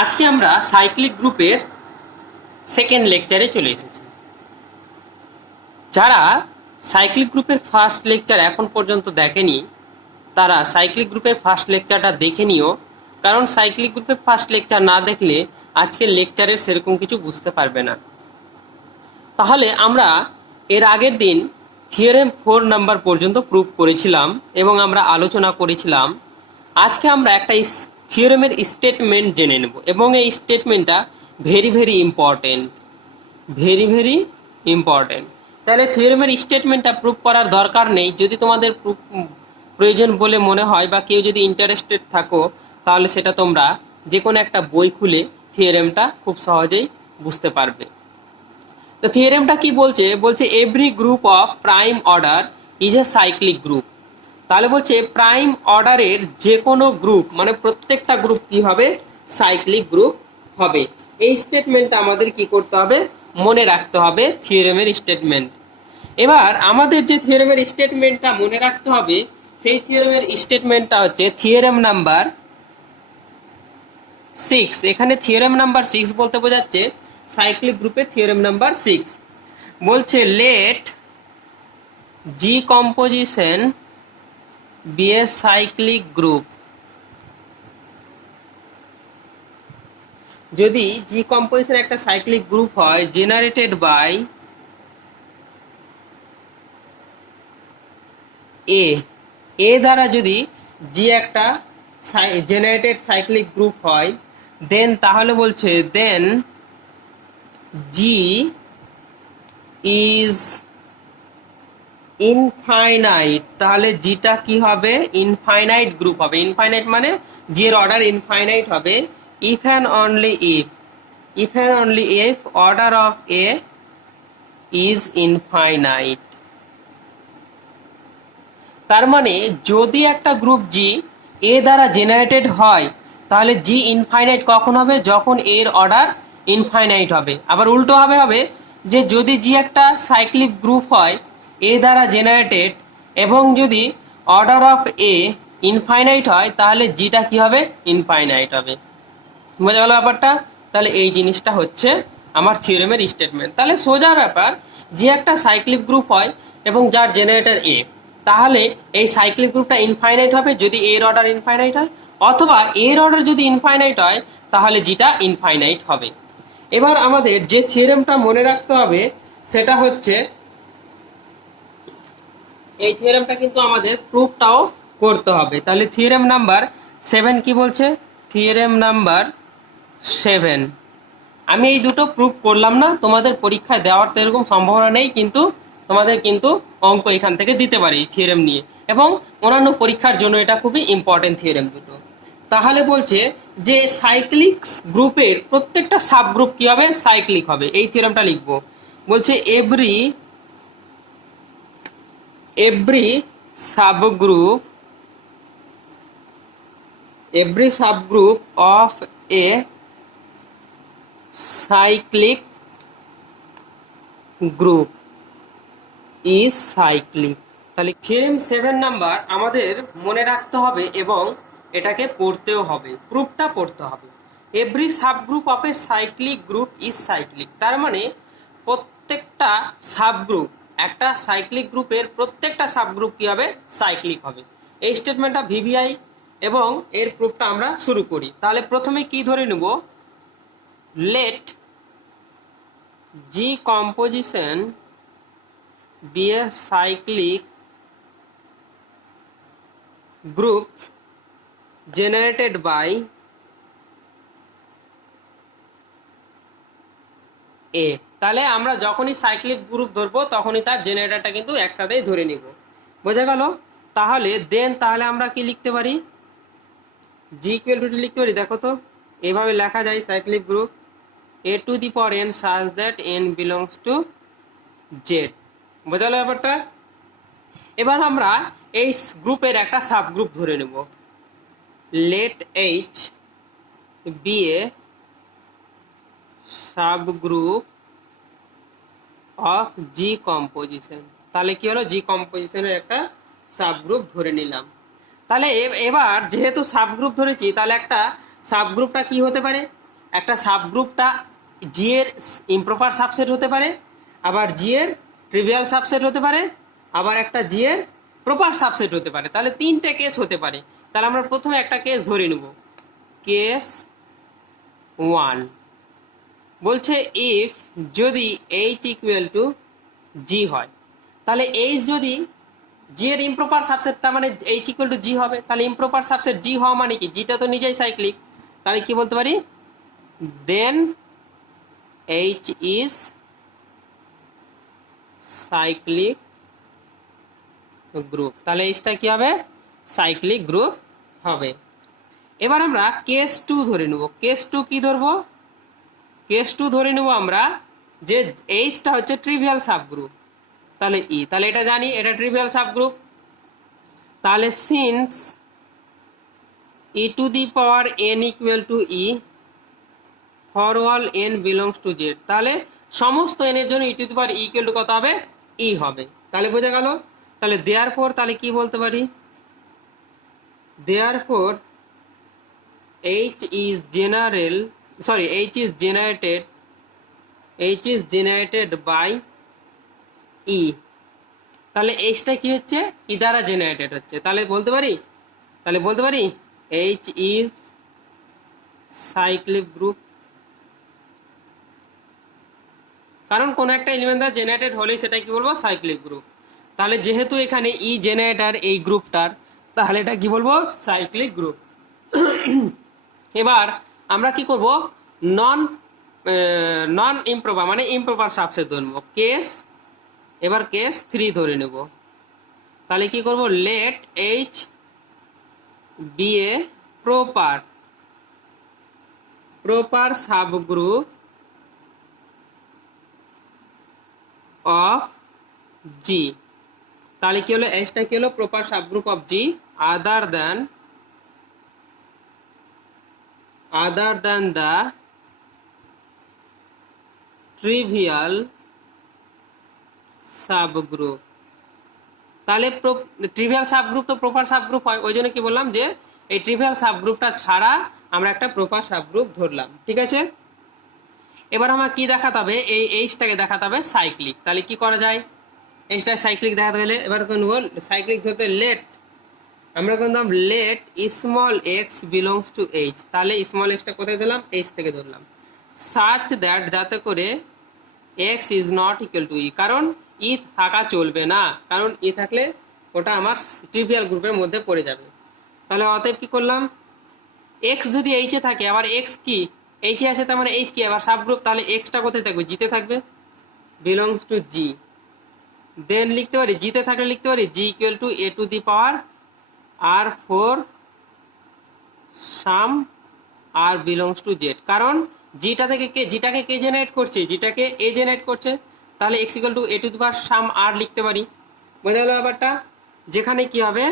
আজকে আমরা সাইক্লিক গ্রুপের সেকেন্ড লেকচারে চলে এসেছি। যারা সাইক্লিক গ্রুপের ফার্স্ট লেকচার এখন পর্যন্ত দেখেনি তারা সাইক্লিক গ্রুপের ফার্স্ট লেকচারটা দেখে নিও, কারণ সাইক্লিক গ্রুপের ফার্স্ট লেকচার না দেখলে আজকের লেকচারের সেরকম কিছু বুঝতে পারবে না। তাহলে আমরা এর আগের দিন থিওরেম 4 নাম্বার পর্যন্ত প্রুভ করেছিলাম এবং আমরা আলোচনা করেছিলাম। আজকে আমরা একটা থিওরেমের স্টেটমেন্ট জেনে নেব এবং এই স্টেটমেন্টটা ভেরি ভেরি ইম্পর্টেন্ট। তাহলে থিওরেমের স্টেটমেন্টটা প্রুভ করার দরকার নেই। যদি তোমাদের প্রয়োজন বলে মনে হয় বা কেউ যদি ইন্টারেস্টেড থাকো, তাহলে সেটা তোমরা যে কোনো একটা বই খুলে থিওরেমটা খুব সহজেই বুঝতে পারবে। তো থিওরেমটা কি বলছে every group of prime order is a cyclic group. তাহলে বলছে প্রাইম অর্ডারের যে কোনো গ্রুপ, মানে প্রত্যেকটা গ্রুপ কি হবে, সাইক্লিক গ্রুপ হবে। এই স্টেটমেন্টটা আমাদের কি করতে হবে, মনে রাখতে হবে থিওরেমের স্টেটমেন্ট। এবার আমাদের যে থিওরেমের স্টেটমেন্টটা মনে রাখতে হবে, সেই থিওরেমের স্টেটমেন্টটা হচ্ছে থিওরেম নাম্বার 6। এখানে থিওরেম নাম্বার 6 বলতে বোঝাচ্ছে সাইক্লিক গ্রুপের থিওরেম নাম্বার 6। বলছে let G composition be A cyclic group. যদি জি কম্পোজিশন একটা সাইক্লিক গ্রুপ হয় জেনারেটেড বাই এ দ্বারা যদি জি একটা জেনারেটেড সাইক্লিক গ্রুপ হয়, দেন তাহলে বলছে দেন জি ইজ ইনফাইনাইট। তাহলে জিটা কি হবে, ইনফাইনাইট গ্রুপ হবে। ইনফাইনাইট মানে জি এর অর্ডার ইনফাইনাইট হবে। If and only if order of A is infinite. তার মানে যদি একটা গ্রুপ জি এ দ্বারা জেনারেটেড হয়, তাহলে জি ইনফাইনাইট কখন হবে, যখন এর অর্ডার ইনফাইনাইট হবে। আবার উল্টো হবে যে যদি জি একটা সাইক্লিক গ্রুপ হয় এ দ্বারা জেনারেটেড এবং যদি অর্ডার অফ এ ইনফাইনাইট হয়, তাহলে জিটা কি হবে, ইনফাইনাইট হবে। বোঝা গেল ব্যাপারটা? তাহলে এই জিনিসটা হচ্ছে আমার থিওরেমের স্টেটমেন্ট। তাহলে সোজা ব্যাপার, যে একটা সাইক্লিক গ্রুপ হয় এবং যার জেনারেটর এ, তাহলে এই সাইক্লিক গ্রুপটা ইনফাইনাইট হবে যদি এর অর্ডার ইনফাইনাইট হয়, অথবা এর অর্ডার যদি ইনফাইনাইট হয় তাহলে জিটা ইনফাইনাইট হবে। এবার আমাদের যে থিওরেমটা মনে রাখতে হবে সেটা হচ্ছে, এই থিওরেমটা কিন্তু আমাদের প্রুফটাও করতে হবে। তাহলে থিওরেম নাম্বার 7 কি বলছে, থিওরেম নাম্বার 7। আমি এই দুটো প্রুফ করলাম না, তোমাদের পরীক্ষায় দেওয়ার তো এরকম সম্ভাবনা নেই, কিন্তু তোমাদের কিন্তু অঙ্ক এখান থেকে দিতে পারি থিওরেম নিয়ে, এবং অন্যান্য পরীক্ষার জন্য এটা খুবই ইম্পর্টেন্ট থিওরেম দুটো। তাহলে বলছে যে সাইক্লিক গ্রুপের প্রত্যেকটা সাব গ্রুপ কি হবে, সাইক্লিক হবে। এই থিওরেমটা লিখবো। বলছে every subgroup of a cyclic group is cyclic। তাহলে থিওরেম 7 নাম্বার আমাদের মনে রাখতে হবে এবং এটাকে পড়তেও হবে, প্রুফটা পড়তে হবে। Every subgroup of A cyclic group is cyclic. তার মানে প্রত্যেকটা সাবগ্রুপ, একটা সাইক্লিক গ্রুপের প্রত্যেকটা সাবগ্রুপ কি হবে, সাইক্লিক হবে। এই স্টেটমেন্টটা ভিভিআই এবং এর প্রুফটা আমরা শুরু করি। তাহলে প্রথমে কি ধরে নেব, let G composition be a cyclic group generated by A। তাহলে আমরা যখনই সাইক্লিক গ্রুপ ধরবো তখনই তার জেনারেটরটা কিন্তু একসাথেই ধরে নিব। বোঝা গেল? তাহলে দেন তাহলে আমরা কি লিখতে পারি, জি ইকুয়াল টু লিখতে পারি। দেখো তো এভাবে লেখা যায় cyclic group a to the power n such that n belongs to z। বোঝা গেল ব্যাপারটা? এবার আমরা এই গ্রুপের একটা সাবগ্রুপ ধরে নেব, let H be a subgroup of G composition. তাহলে কি হলো, জি কম্পোজিশনের একটা সাবগ্রুপ ধরে নিলাম। তাহলে এবার যেহেতু সাবগ্রুপ ধরেছি, তাহলে একটা সাবগ্রুপটা কি হতে পারে, একটা সাবগ্রুপটা জি এর ইমপ্রপার সাবসেট হতে পারে, আবার জি এর ট্রিভিয়াল সাবসেট হতে পারে, আবার একটা জি এর প্রপার সাবসেট হতে পারে। তাহলে তিনটে কেস হতে পারে। তাহলে আমরা প্রথমে একটা কেস ধরে নেব। কেস 1 বলছে ইফ যদি এইচ ইকুয়াল টু জি হয়, তাহলে এইচ যদি জি এর ইমপ্রপার সাবসেট, তার মানে এইচ ইকুয়াল টু জি হবে। তাহলে ইমপ্রপার সাবসেট জি হওয়া মানে কি, জিটা তো নিজেই সাইক্লিক। তাহলে কি বলতে পারি, then H is cyclic group. তাহলে এইচটা কি হবে, সাইক্লিক গ্রুপ হবে। এবার আমরা কেস 2 ধরে নেব। কেস 2 কি ধরবো, কেস 2 ধরে নেব আমরা যে এইচটা হচ্ছে ট্রিভিয়াল সাবগ্রুপ। তাহলে ই, তাহলে এটা জানি এটা ট্রিভিয়াল সাবগ্রুপ। তাহলে since e to the power n equal to e for all n belongs to Z, তাহলে সমস্ত এন এর জন্য e to the power equal to কত হবে, ই হবে। তাহলে বোঝা গেল। তাহলে দেয়ার ফোর, তাহলে কি বলতে পারি, therefore H is general, sorry H is generated by e. তাহলে এইচটা কি হচ্ছে, ই দ্বারা জেনারেটেড হচ্ছে। তাহলে বলতে পারি এইচ ইজ সাইক্লিক গ্রুপ, কারণ কোন একটা এলিমেন্ট দ্বারা জেনারেটেড হলেই সেটা কি বলবো, সাইক্লিক গ্রুপ। তাহলে যেহেতু এখানে ই জেনারেটর এই গ্রুপটার, তাহলে এটা কি বলবো, সাইক্লিক গ্রুপ। এবার আমরা কি করব, নন ইমপ্রপার মানে ইমপ্রপার সাবসেট ধরে নেব। এবার কেস 3 ধরে নেব। তাহলে কি করব, let H be a proper subgroup of G. তাহলে কি হলো, এইচটা কি হলো, proper subgroup of G other than the trivial subgroup. তাহলে ট্রিভিয়াল সাবগ্রুপ তো প্রপার সাবগ্রুপ হয়, ওই জন্য কি বললাম যে এই ট্রিভিয়াল সাবগ্রুপটা ছাড়া আমরা একটা প্রপার সাবগ্রুপ ধরলাম। ঠিক আছে, এবার আমার কি দেখাতে হবে, এই এইচটাকে দেখাতে হবে সাইক্লিক। তাহলে কি করা যায়, এইচটা সাইক্লিক দেখাতে গেলে এবার সাইক্লিক ধরতে আমরা করলাম let small x belongs to H. তাহলে স্মল এক্সটা কোথায় দিলাম, এইচ থেকে ধরলাম। সাচ দ্যাট, যাতে করে x is not equal to e, কারণ ই থাকা চলবে না, কারণ ই থাকলে ওটা আমার ট্রিভিয়াল গ্রুপের মধ্যে পড়ে যাবে। তাহলে অতএব কি করলাম, এক্স যদি এইচে থাকে, আবার এক্স কি এইচে আসে, তার মানে এইচ কি আবার সাব গ্রুপ, তাহলে এক্সটা কোথায় থাকবে, জিতে থাকবে, বিলংস টু জি। দেন লিখতে পারি, জিতে থাকলে লিখতে পারি G equal to a to the power r 4 some r belongs to Z. কারণ জিটাকে কে জেনারেট করছে, জিটাকে এ জেনারেট করছে। তাহলে x equal to a to the power some r লিখতে পারি। বোঝা গেল ব্যাপারটা, যেখানে কি হবে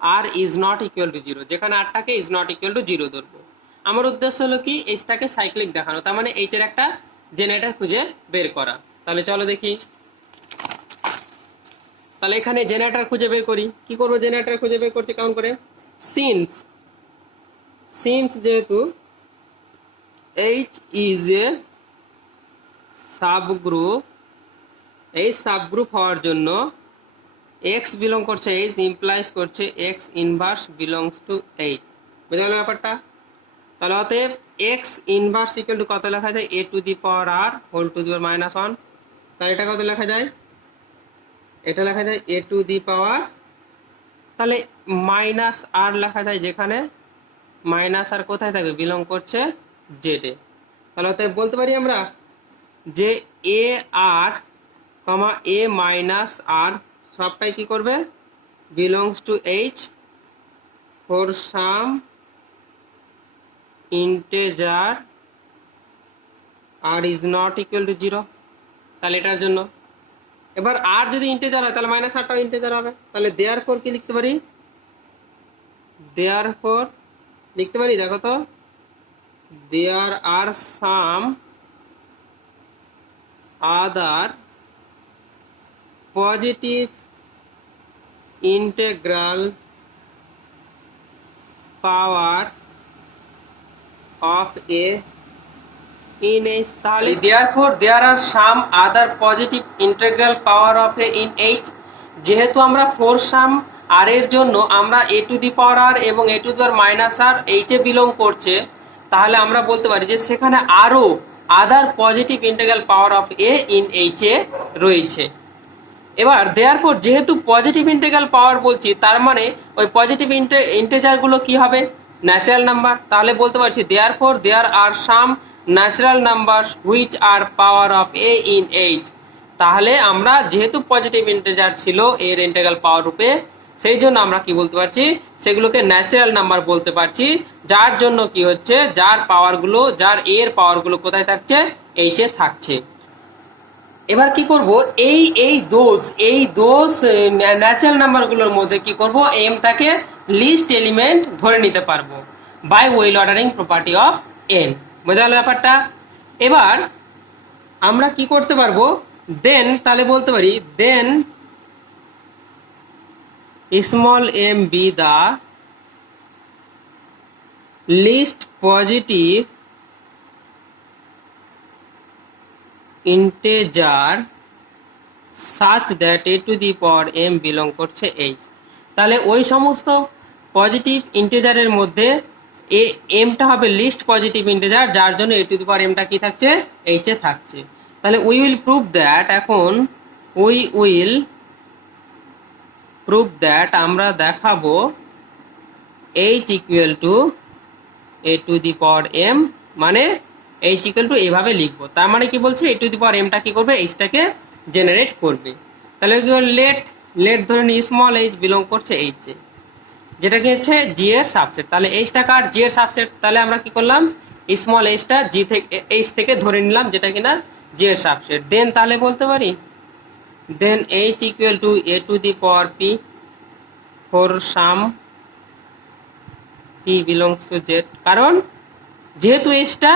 r is not equal to zero, যেখানে আরটাকে is not equal to zero ধরবো। আমার উদ্দেশ্য হলো কি, এইচটাকে সাইক্লিক দেখানো, তার মানে এইচের একটা জেনারেটর খুঁজে বের করা। তাহলে চলো দেখি, তাহলে এখানে জেনারেটর খুঁজে বের করি। কি করবো, জেনারেটর খুঁজে বের করছি কাউন্ট করে, সিন্স যেহেতু এইচ ইজ এ সাবগ্রুপ, এই সাবগ্রুপ হওয়ার জন্য এক্স বিলং করছে এইচ ইমপ্লাইজ করছে x inverse belongs to H. বুঝা গেল ব্যাপারটা। তাহলে অতএব এক্স ইনভার্স ইকুয়াল টু কত লেখা যায়, a to the power r whole to the power -1। তাহলে এটা কত লেখা যায়, এটা লেখা যায় এ টু দি পাওয়ার, তাহলে মাইনাস আর লেখা যায়, যেখানে মাইনাস আর কোথায় থাকবে, বিলং করছে জেডে। তাহলে অতএব বলতে পারি আমরা যে এ আর কমা এ মাইনাস আর সবটাই কি করবে, belongs to H for some integer r is not equal to zero. তাহলে এটার জন্য এবার আর যদি ইন্টেজার হয়, তাহলে মাইনাস আরটাও ইন্টেজার হবে। তাহলে দেয়ার ফোর কি লিখতে পারি, দেয়ার ফোর লিখতে পারি, দেখো তো, there are some other positive integral power of a in h, তাহলে therefore there are some other positive integral power of a in h, যেহেতু আমরা 4 সাম r এর জন্য আমরা a to the power r এবং a to the power minus r h এ belong করছে, তাহলে আমরা বলতে পারি যে সেখানে আরো other positive integral power of a in h এ রয়েছে। এবার দেয়ারফর যেহেতু পজিটিভ ইন্টিগ্রাল পাওয়ার বলছি, তার মানে ওই পজিটিভ ইন্টিজার গুলো কি হবে, ন্যাচারাল নাম্বার। তাহলে বলতে পারছি therefore there are some natural number which are power of a in H. তাহলে আমরা যেহেতু পজিটিভ ইন্টিজার ছিল এর ইন্টিগ্রাল পাওয়ার রূপে, সেই জন্য আমরা কি বলতে পারছি, সেগুলোকে ন্যাচারাল নাম্বার বলতে পারছি, যার জন্য কি হচ্ছে, যার পাওয়ারগুলো, যার এর পাওয়ারগুলো কোথায় থাকছে, এইচ এ থাকছে। এবার কি করব, এই দোষ ন্যাচারাল নাম্বারগুলোর মধ্যে কি করব, এমটাকে লিস্ট এলিমেন্ট ধরে নিতে পারবো by well ordering property of N. বোঝা গেল ব্যাপারটা। এবার আমরা কি করতে পারবো, দেন তাহলে বলতে পারি then small m be the least positive integer such that a to the power m belong করছে h। তাহলে ওই সমস্ত পজিটিভ ইন্টিজারের মধ্যে এমটা হবে লিস্ট পজিটিভ ইন্টিজার, যার জন্য a to the power mটা কি থাকছে, h এ থাকছে। তাহলে উই উইল প্রুভ দ্যাট, এখন উই উইল প্রুভ দ্যাট আমরা দেখাবো h equal to a to the power m, মানে h ইকুয়াল টু এইভাবে লিখবো। তার মানে কি বলছে, a to the power mটা কি করবে, এইচটাকে জেনারেট করবে। তাহলে লেট ধরে নি স্মল এইচ বিলং করছে এইচ এ, যেটা কি হচ্ছে জি এর সাবসেট। তাহলে এইচটা কার, জি এর সাবসেট। তাহলে আমরা কি করলাম, স্মল এইচটা জি থেকে এইচ থেকে ধরে নিলাম, যেটা কিনা জি এর সাবসেট। দেন তাহলে বলতে পারি then H equal to a to the power p for some p belongs to Z, কারণ যেহেতু এইচটা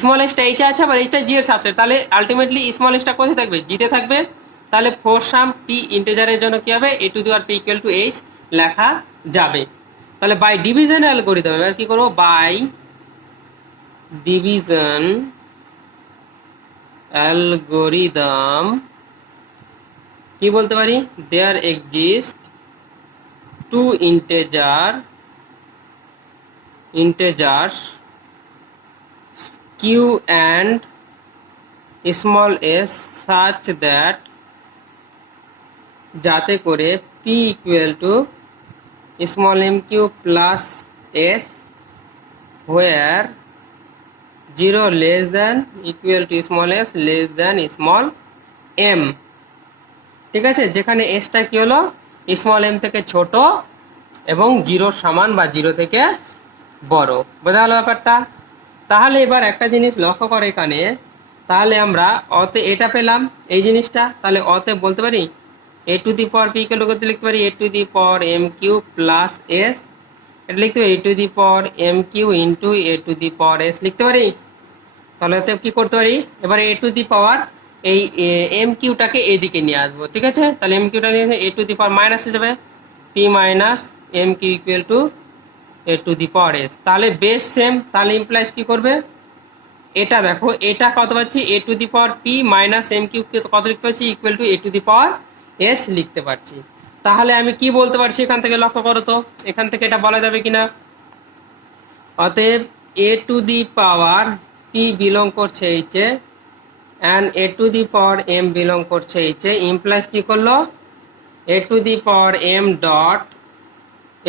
স্মল এইচটা এইচে আছে, আবার এইচটা জি এর সাবসেট, তাহলে আলটিমেটলি স্মল এইচটা কোথায় থাকবে, জিতে থাকবে। তাহলে ফোর সাম পি ইন্টিজারের জন্য কি হবে, a to the power p equal to H লেখা যাবে। তাহলে বাই ডিভিশন অ্যালগরিদম, এবার কি করবো, বাই ডিভিশন অ্যালগরিদম কি বলতে পারি, there exist two integers q and small s such that যাতে করে p equal to small mq plus s where 0 less than equal to small s less than small m। ঠিক আছে, যেখানে এসটা কি হলো, স্মল এম থেকে ছোট এবং 0 সমান বা 0 থেকে বড়। বোঝা গেল ব্যাপারটা। তাহলে এবার একটা জিনিস লক্ষ্য করে এখানে, তাহলে আমরা অতে এটা পেলাম এই জিনিসটা, তাহলে অতে বলতে পারি a to the power P K করতে লিখতে পারি a to the power m q plus s, এটা লিখতে পারি a to the power m q into a to the power s লিখতে পারি। তাহলে অতএব কি করতে পারি, এবারে এ টু দি পাওয়ার এই এম কিউটাকে এদিকে নিয়ে আসবো। ঠিক আছে, তাহলে এম কিউটা নিয়ে এ টু দি পাওয়ার মাইনাস হয়ে যাবে, p minus m q equal to a to the power s. তাহলে বেস সেম, তাহলে ইমপ্লাইজ কি করবে, এটা দেখো এটা কত পাচ্ছি, a to the power p minus m q কত লিখতে পারছি, equal to a to the power s লিখতে পারছি। তাহলে আমি কি বলতে পারছি এখান থেকে, লক্ষ্য করো তো এখান থেকে এটা বলা যাবে কিনা। অতএব a to the power p belong করছে এইচে and a to the power m belong করছে এইচে, ইমপ্লাইজ কি করলো, a to the power m dot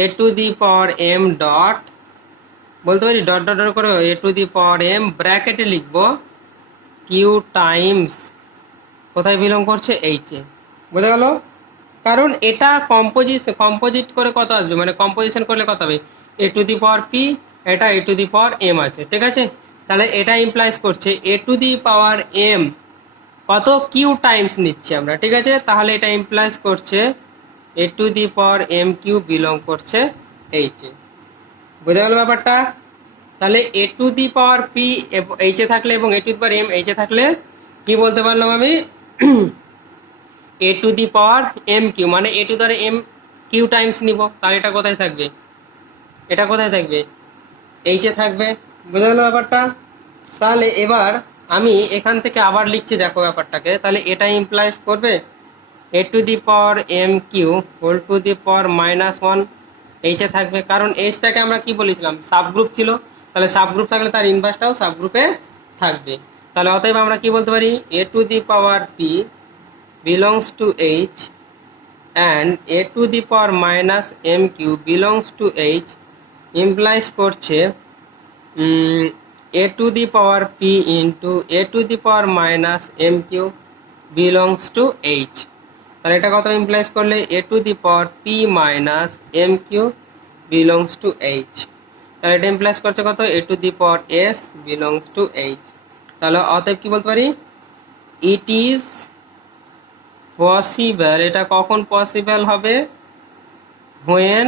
a to the power m dot বলতে পারি ডট ডট করে a to the power M ব্র্যাকেটে লিখবো কিউ টাইমস কোথায় বিলং করছে এইচে। বোঝা গেল, কারণ এটা কম্পোজিট করে কত আসবে, মানে কম্পোজিশন করলে কত হবে, a to the power P, এটা এ টু দি পাওয়ার এম আছে। ঠিক আছে, তাহলে এটা ইমপ্লাইজ করছে a to the power m কত কিউ টাইমস নিচ্ছি আমরা। ঠিক আছে, তাহলে এটা ইমপ্লাইজ করছে a to the power m q belong করছে এইচে। বোঝা গেল ব্যাপারটা। তাহলে a to the power P এইচে থাকলে এবং এ টু দি পাওয়ার এম এইচে থাকলে কি বলতে পারলাম আমি, a to the power m q মানে a to the power m q times নিব, তাহলে এটা কোথায় থাকবে, এটা কোথায় থাকবে, এইচে থাকবে। বোঝা গেল ব্যাপারটা। তাহলে এবার আমি এখান থেকে আবার লিখছি, দেখো ব্যাপারটাকে, তাহলে এটা ইমপ্লাইজ করবে a to the power m q whole to the power -1 এইচে থাকবে, কারণ এইচটাকে আমরা কি বলেছিলাম, সাবগ্রুপ ছিল, তাহলে সাবগ্রুপ থাকলে তার ইনভার্সটাও সাবগ্রুপে থাকবে। তাহলে অতএব আমরা কি বলতে পারি, a to the power p belongs to H and a to the power m q belongs to H implies করছে a to the power p into a to the power m q belongs to H. তাহলে এটা কত implies করলে, a to the power p m q belongs to H. তাহলে এটা implies করছে কত, a to the power s belongs to H. তাহলে অতএব কি বলতে পারি, ইট ইজ পসিবল, এটা কখন পসিবল হবে, when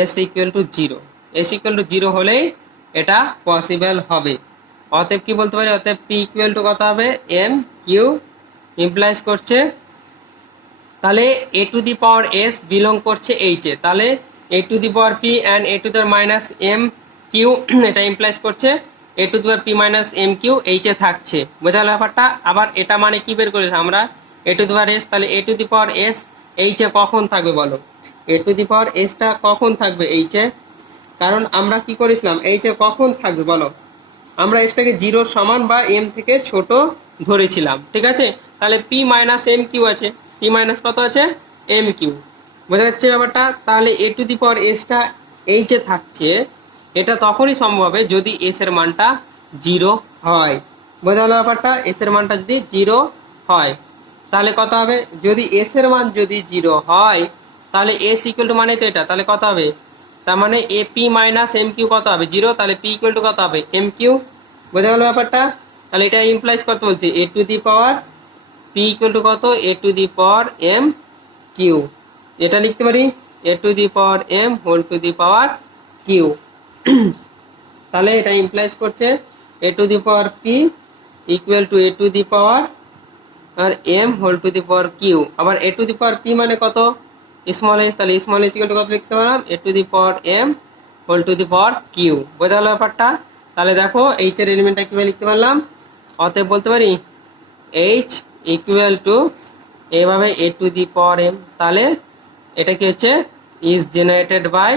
s equal to zero, S equal to zero হলেই এটা পসিবল হবে। অতএব কি বলতে পারি, অতএব পি ইকুয়াল টু কত হবে, এম কিউ ইমপ্লাইজ করছে, তাহলে a to the power s belong করছে এইচে, তাহলে a to the power p and a to the power m q এটা ইমপ্লাইজ করছে a to the power p m q এইচে থাকছে, বোঝা গেল ব্যাপারটা। আবার এটা মানে কি বের করেছে আমরা, a to the power s, তাহলে a to the power S এইচে কখন থাকবে বলো, এ টু দি পাওয়ার এসটা কখন থাকবে এইচে, কারণ আমরা কি করেছিলাম, এইচে কখন থাকবে বলো, আমরা এসটাকে জিরোর সমান বা এম থেকে ছোট ধরেছিলাম, ঠিক আছে। তাহলে পি এম কিউ আছে, পি মাইনাস কত আছে, এম কিউ, বোঝা যাচ্ছে ব্যাপারটা। তাহলে এ টু দি পাওয়ার এসটা এইচে থাকছে, এটা তখনই সম্ভব হবে যদি এস এর মানটা জিরো হয়, বোঝা গেল ব্যাপারটা। এস এর মানটা যদি জিরো হয় তাহলে কত হবে, যদি এস এর মান যদি জিরো হয় তাহলে এস ইকুয়াল টু মানে তো এটা, তাহলে কত হবে, তার মানে এ পি এম কিউ কত হবে, জিরো, তাহলে পি ইকুয়াল টু কত হবে, এম কিউ, বোঝা গেল ব্যাপারটা। তাহলে এটা ইমপ্লাইজ করতে বলছি a to the power p equal to কত, a to the power m q, এটা লিখতে পারি a to the power m whole to the power q. তাহলে এটা ইমপ্লাইজ করছে a to the power p equal to a to the power r m whole to the power q. আবার a to the power p মানে কত, small H, তাহলে small H equal to কত লিখতে পারলাম, a to the power m whole to the power q, বোঝা গেল ব্যাপারটা। তাহলে দেখো এইচ এর এলিমেন্টটা কিভাবে লিখতে পারলাম, অতএব বলতে পারি এইচ ইকুয়াল টু এইভাবে এ টু দি পাওয়ার এম, তাহলে এটা কি হচ্ছে, ইজ জেনারেটেড বাই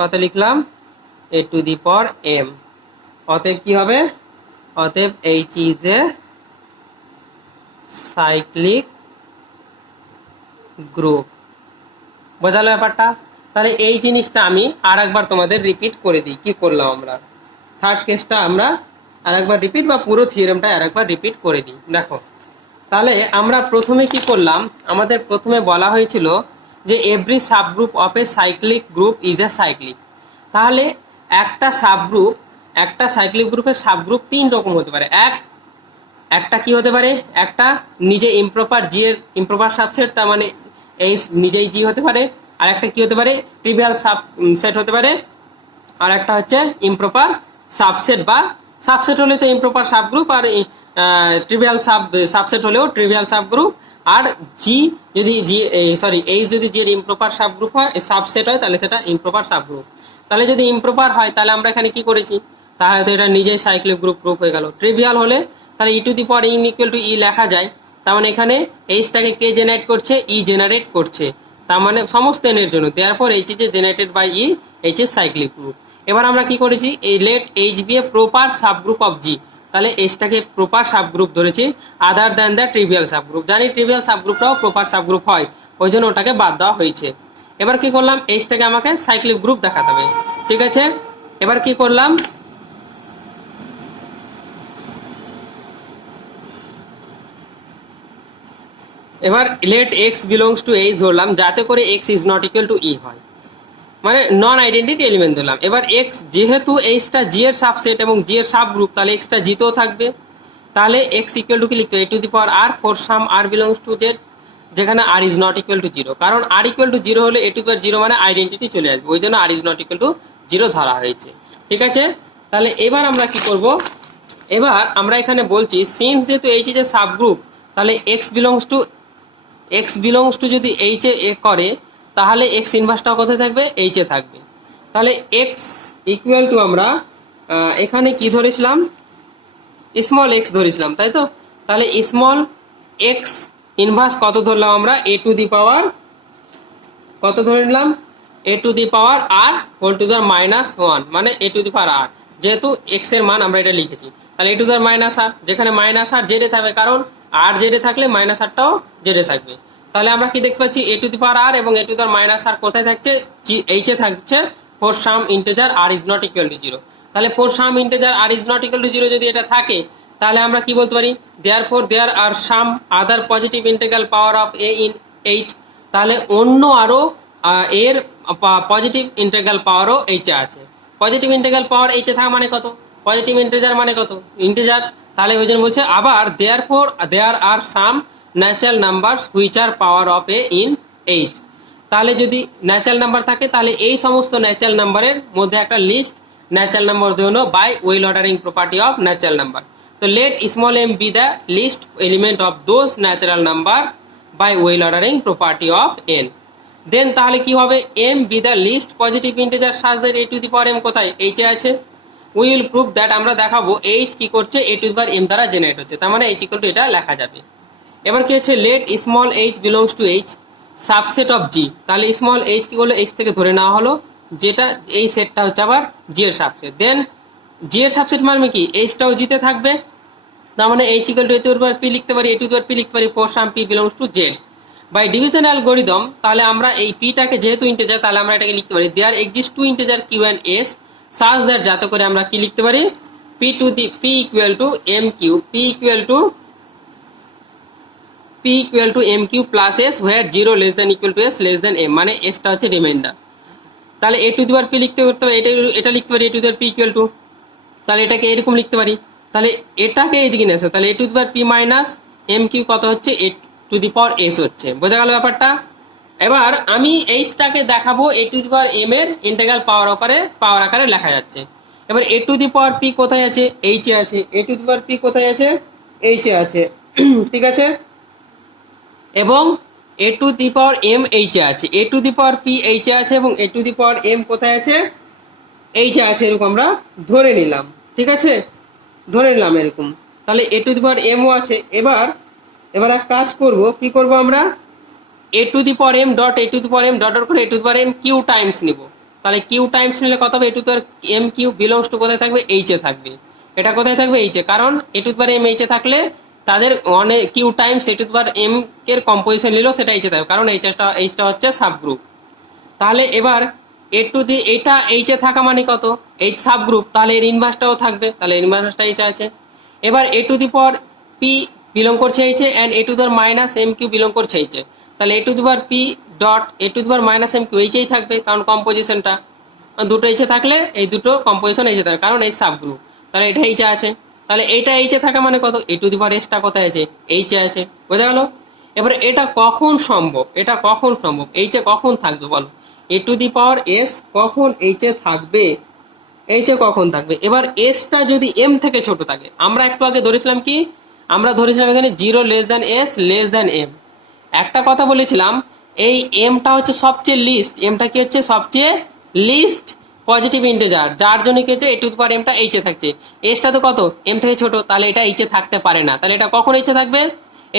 কত লিখলাম, এ টু দি পাওয়ার এম। অতএব কি হবে, অতএব H is a cyclic group, বোঝালো ব্যাপারটা। তাহলে এই জিনিসটা আমি আর একবার তোমাদের রিপিট করে দিই, কি করলাম আমরা, থার্ড কেসটা আমরা আর একবার রিপিট বা পুরো থিওরেমটা আর একবার রিপিট করে দিই। দেখো তাহলে আমরা প্রথমে কি করলাম, আমাদের প্রথমে বলা হয়েছিল যে every subgroup of A cyclic group is a cyclic. তাহলে একটা সাইক্লিক গ্রুপের সাবগ্রুপ তিন রকম হতে পারে, একটা কি হতে পারে, একটা নিজে ইমপ্রপার জি এর ইমপ্রপার সাবসেট, তার মানে এই নিজেই জি হতে পারে, আর একটা কি হতে পারে, ট্রিভিয়াল সাবসেট হতে পারে, আর একটা হচ্ছে ইমপ্রপার সাবসেট, বা সাবসেট হলে তো ইমপ্রপার সাবগ্রুপ, আর ট্রিভিয়াল সাবসেট হলেও ট্রিভিয়াল সাবগ্রুপ। আর জি যদি এইচ যদি জি এর ইমপ্রপার সাবগ্রুপ হয়, সাবসেট হয়, তাহলে সেটা ইমপ্রপার সাবগ্রুপ। তাহলে যদি ইমপ্রপার হয় তাহলে আমরা এখানে কি করেছি, তাহলে তো এটা নিজেই সাইক্লিক গ্রুপ হয়ে গেল। ট্রিভিয়াল হলে তাহলে e to the power n equal to e লেখা যায়, তার মানে এখানে এইচটাকে কে জেনারেট করছে, ই জেনারেট করছে, তার মানে সমস্ত এন এর জন্য, therefore H is generated by e, H is cyclic group. এবার আমরা কি করেছি, এই let H be a proper subgroup of G, তাহলে এইচটাকে প্রপার সাবগ্রুপ ধরেছি other than the trivial subgroup, জানি ট্রিভিয়াল সাবগ্রুপটাও প্রপার সাবগ্রুপ হয়, ওই জন্য ওটাকে বাদ দেওয়া হয়েছে। এবার কি করলাম, এইচটাকে আমাকে সাইক্লিক গ্রুপ দেখাতে হবে, ঠিক আছে। এবার কি করলাম, এবার let x belongs to H ধরলাম, যাতে করে x is not equal to e হয়, মানে নন আইডেন্টিটি এলিমেন্ট ধরলাম। এবার এক্স যেহেতু এইচটা জি এর সাবসেট এবং জি এর সাব গ্রুপ, তাহলে এক্সটা জিতেও থাকবে, তাহলে এক্স ইকুয়াল টু কি লিখতে, a to the power r for some r belongs to Z, যেখানে r is not equal to zero, কারণ আর ইকুয়াল টু জিরো হলে a to the power zero মানে আইডেন্টিটি চলে আসবে, ওই জন্য r is not equal to zero ধরা হয়েছে, ঠিক আছে। তাহলে এবার আমরা কি করব, এবার আমরা এখানে বলছি সিন্স যেহেতু H is a sub group, তাহলে এক্স বিলংস টু যদি এইচ এ করে, তাহলে এক্স ইনভার্সটাও কোথায় থাকবে, এইচ এ থাকবে। তাহলে এক্স ইকুয়াল টু আমরা এখানে কি ধরেছিলাম, স্মল এক্স ধরেছিলাম, তাই তো। তাহলে স্মল এক্স ইনভার্স কত ধরলাম আমরা, এ টু দি পাওয়ার কত ধরে নিলাম, a to the power r whole to the -1, মানে এ টু দি পাওয়ার আর, যেহেতু এক্স এর মান আমরা এটা লিখেছি। তাহলে এ টু দ্য -r, যেখানে -r জেডে থাকবে, কারণ আর জেডে থাকলে -rটাও জেডে থাকবে। তাহলে আমরা কি দেখতে পাচ্ছি, এ টু দি পাওয়ার আর এবং এ টু দ্য -r কোথায় থাকছে, এইচ এ থাকছে, for some integer r is not equal to 0। তাহলে for some integer r is not equal to 0 যদি এটা থাকে, তাহলে আমরা কি বলতে পারি, therefore there are some other positive integral power of a in H. তাহলে অন্য আরো এর পজিটিভ ইন্টিগ্রাল পাওয়ারও এইচে আছে। পজিটিভ ইন্টিগ্রাল পাওয়ার এইচে থাকা মানে কত, পজিটিভ ইন্টিজার মানে কত, ইন্টিজার। তাহলে ওই জন্য বলছে আবার therefore there are some natural numbers which are power of a in H. তাহলে যদি ন্যাচারাল নাম্বার থাকে, তাহলে এই সমস্ত ন্যাচারাল নাম্বারের মধ্যে একটা লিস্ট ন্যাচারাল নাম্বার ধরুন by well ordering property of natural number. তো let small m be the least element of those natural number by well ordering property of n. Then তাহলে কি হবে, m be the least positive integer such that a to the power m কোথায়, এইচে আছে। We will prove that, আমরা দেখাবো H কি করছে, a to the power M দ্বারা জেনারেট হচ্ছে, তার মানে এইচ ইকুয়াল টু এটা লেখা যাবে। এবার কি হচ্ছে, let small h belongs to H subset of G. তাহলে স্মল এইচ কি করলো, এইচ থেকে ধরে নেওয়া হলো, যেটা এই সেটটা হচ্ছে আবার জি এর সাবসেট। দেন জি এর সাবসেট মানে কি, এইচটাও জিতে থাকবে, তার মানে H equal to a to the power p লিখতে পারি, a to the power p লিখতে পারি, for some p belongs to Z by division algorithm. তাহলে আমরা এই পিটাকে যেহেতু ইন্টিজার, তাহলে আমরা এটাকে লিখতে পারি there exist two integer q and s such that, যাতে করে আমরা কি লিখতে পারি, p to the p equal to m q, p equal to m q plus s where 0 less than equal to s less than m, মানে এসটা হচ্ছে reminder. তাহলে a to the power p লিখতে করতে হবে, এটা লিখতে পারি a to the power p equal to, তাহলে এটাকে এরকম লিখতে পারি। তাহলে এটাকে এইদিকে নিয়ে আসো, তাহলে a to the power p minus m q কত হচ্ছে, এ টু দি পাওয়ার এস হচ্ছে, বোঝা গেল ব্যাপারটা। এবার আমি এইচটাকে দেখাবো এ টু দি পাওয়ার এম এর ইন্টিগ্রাল পাওয়ার আকারে লেখা যাচ্ছে। এবার a to the power P কোথায় আছে, এইচে আছে, এ টু দি পাওয়ার পি কোথায় আছে, এইচে আছে, ঠিক আছে। এবং এ টু দি পাওয়ার এম এইচে আছে, এ টু দি পাওয়ার পি এইচে আছে, এবং এ টু দি পাওয়ার এম কোথায় আছে, এইচে আছে, এরকম আমরা ধরে নিলাম, ঠিক আছে, ধরে নিলাম এরকম। তাহলে এ টু দি পাওয়ার এমও আছে। এবার এক কাজ করব, কি করব আমরা, a to the power m dot a to the power m dot করে a to the power m q times নিব। তাহলে কিউ টাইমস নিলে কত হবে, a to the power m q belongs to কোথায় থাকবে, এইচে থাকবে, এটা কোথায় থাকবে, এইচে, কারণ এ টু দি পাওয়ার এম এইচে থাকলে তাদের অনেক q times a to the power m এর কম্পোজিশন নিলেও সেটা এইচে থাকবে, কারণ এইচটা হচ্ছে সাবগ্রুপ। তাহলে এবার এ টু দি এটা এইচে থাকা মানে কত, এইচ সাবগ্রুপ, তাহলে এর ইনভার্সটাও থাকবে, তাহলে ইনভার্সটা এইচে আছে। এবার a to the power p belong করছে এইচে, and a to the power minus m q belong করছে এইচে, তাহলে a to the power p dot a to the power minus m q এইচেই থাকবে, কারণ কম্পোজিশনটা দুটো এইচে থাকলে এই দুটো কম্পোজিশন এইচে থাকবে, কারণ এইচ সাবগ্রুপ, তাহলে এটা এইচে আছে। তাহলে এইটা এইচে থাকা মানে কত, এ টু দি পাওয়ার এসটা কোথায় আছে, এইচে আছে, বোঝা গেল। এবার এটা কখন সম্ভব, এইচে কখন থাকবে বলো, এ টু দি পাওয়ার এস কখন এইচে থাকবে, এইচে কখন থাকবে। এবার এসটা যদি এম থেকে ছোট থাকে, আমরা একটু আগে ধরেছিলাম কি, আমরা ধরেছিলাম এখানে 0 less than s less than m. একটা কথা বলেছিলাম, এই এমটা হচ্ছে সবচেয়ে লিস্ট, এমটা কি হচ্ছে সবচেয়ে লিস্ট পজিটিভ ইন্টিজার, যার জন্য কি হচ্ছে এ টু দি পাওয়ার এমটা এইচে থাকছে। এসটা তো কত, এম থেকে ছোট, তাহলে এটা এইচে থাকতে পারে না। তাহলে এটা কখন এইচে থাকবে,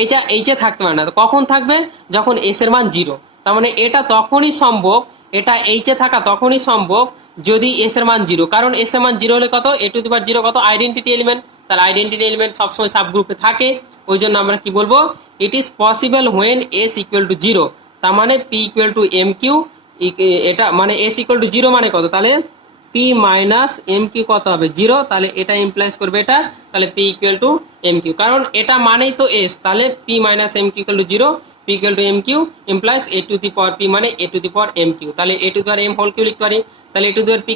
এইটা এইচে থাকতে পারে না, কখন থাকবে, যখন এস এর মান 0। তার মানে এটা তখনই সম্ভব, এটা এইচে থাকা তখনই সম্ভব যদি এস এর মান 0, কারণ এস এর মান 0 হলে কত, এ টু দি পাওয়ার 0 কত, আইডেন্টিটি এলিমেন্ট, তাহলে আইডেন্টিটি এলিমেন্ট সবসময় সাবগ্রুপে থাকে, ওই জন্য আমরা কি বলবো, it is possible when s equal to 0, তার মানে p equal to m q, এটা মানে এস ইকুয়াল টু 0 মানে কত, তাহলে পি মাইনাস এম কিউ কত হবে, 0, তাহলে এটা ইমপ্লাইজ করবে এটা, তাহলে p equal to m q, কারণ এটা মানেই তো এস, তাহলে p minus m q equal to 0, p equal to m q implies a to the power p মানে a to the power m q, তাহলে a to the power m whole q লিখতে পারি। তাহলে a to the power P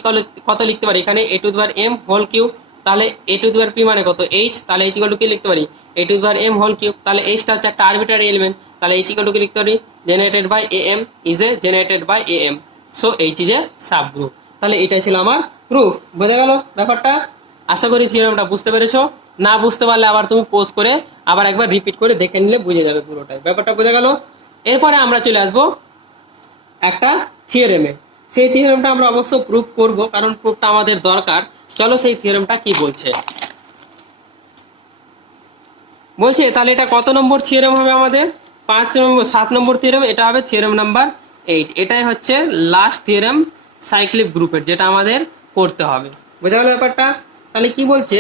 কত লিখতে পারি, এখানে a to the power m whole q, তাহলে a to the power p মানে কত, এইচ, তাহলে এইচ ইকুয়াল টু কি লিখতে পারি, a to the power m whole q, তাহলে এইচটা হচ্ছে একটা আরবিট্রারি এলিমেন্ট, তাহলে এইচ ইকুয়াল টু কি লিখতে পারি, generated by a m is a generated by a m, so H is a subgroup. তাহলে এটাই ছিল আমার প্রুফ, বোঝা গেল ব্যাপারটা। আশা করি থিওরেমটা বুঝতে পেরেছো, না বুঝতে পারলে আবার তুমি পোজ করে আবার একবার রিপিট করে দেখে নিলে বুঝে যাবে পুরোটাই, ব্যাপারটা বোঝা গেল। এরপরে আমরা চলে আসবো একটা থিওরেমে। সেই থিওরেমটা আমরা অবশ্য প্রুফ করব, কারণ প্রুফটা আমাদের দরকার। চলো সেই থিওরেমটা কি বলছে। বলছে তাহলে এটা কত নম্বর থিওরেম হবে আমাদের? 7 নম্বর থিওরেম। এটা হবে থিওরেম নাম্বার 8। এটাই হচ্ছে লাস্ট থিওরেম সাইক্লিক গ্রুপের, যেটা আমাদের করতে হবে। বোঝা গেল ব্যাপারটা? তাহলে কি বলছে,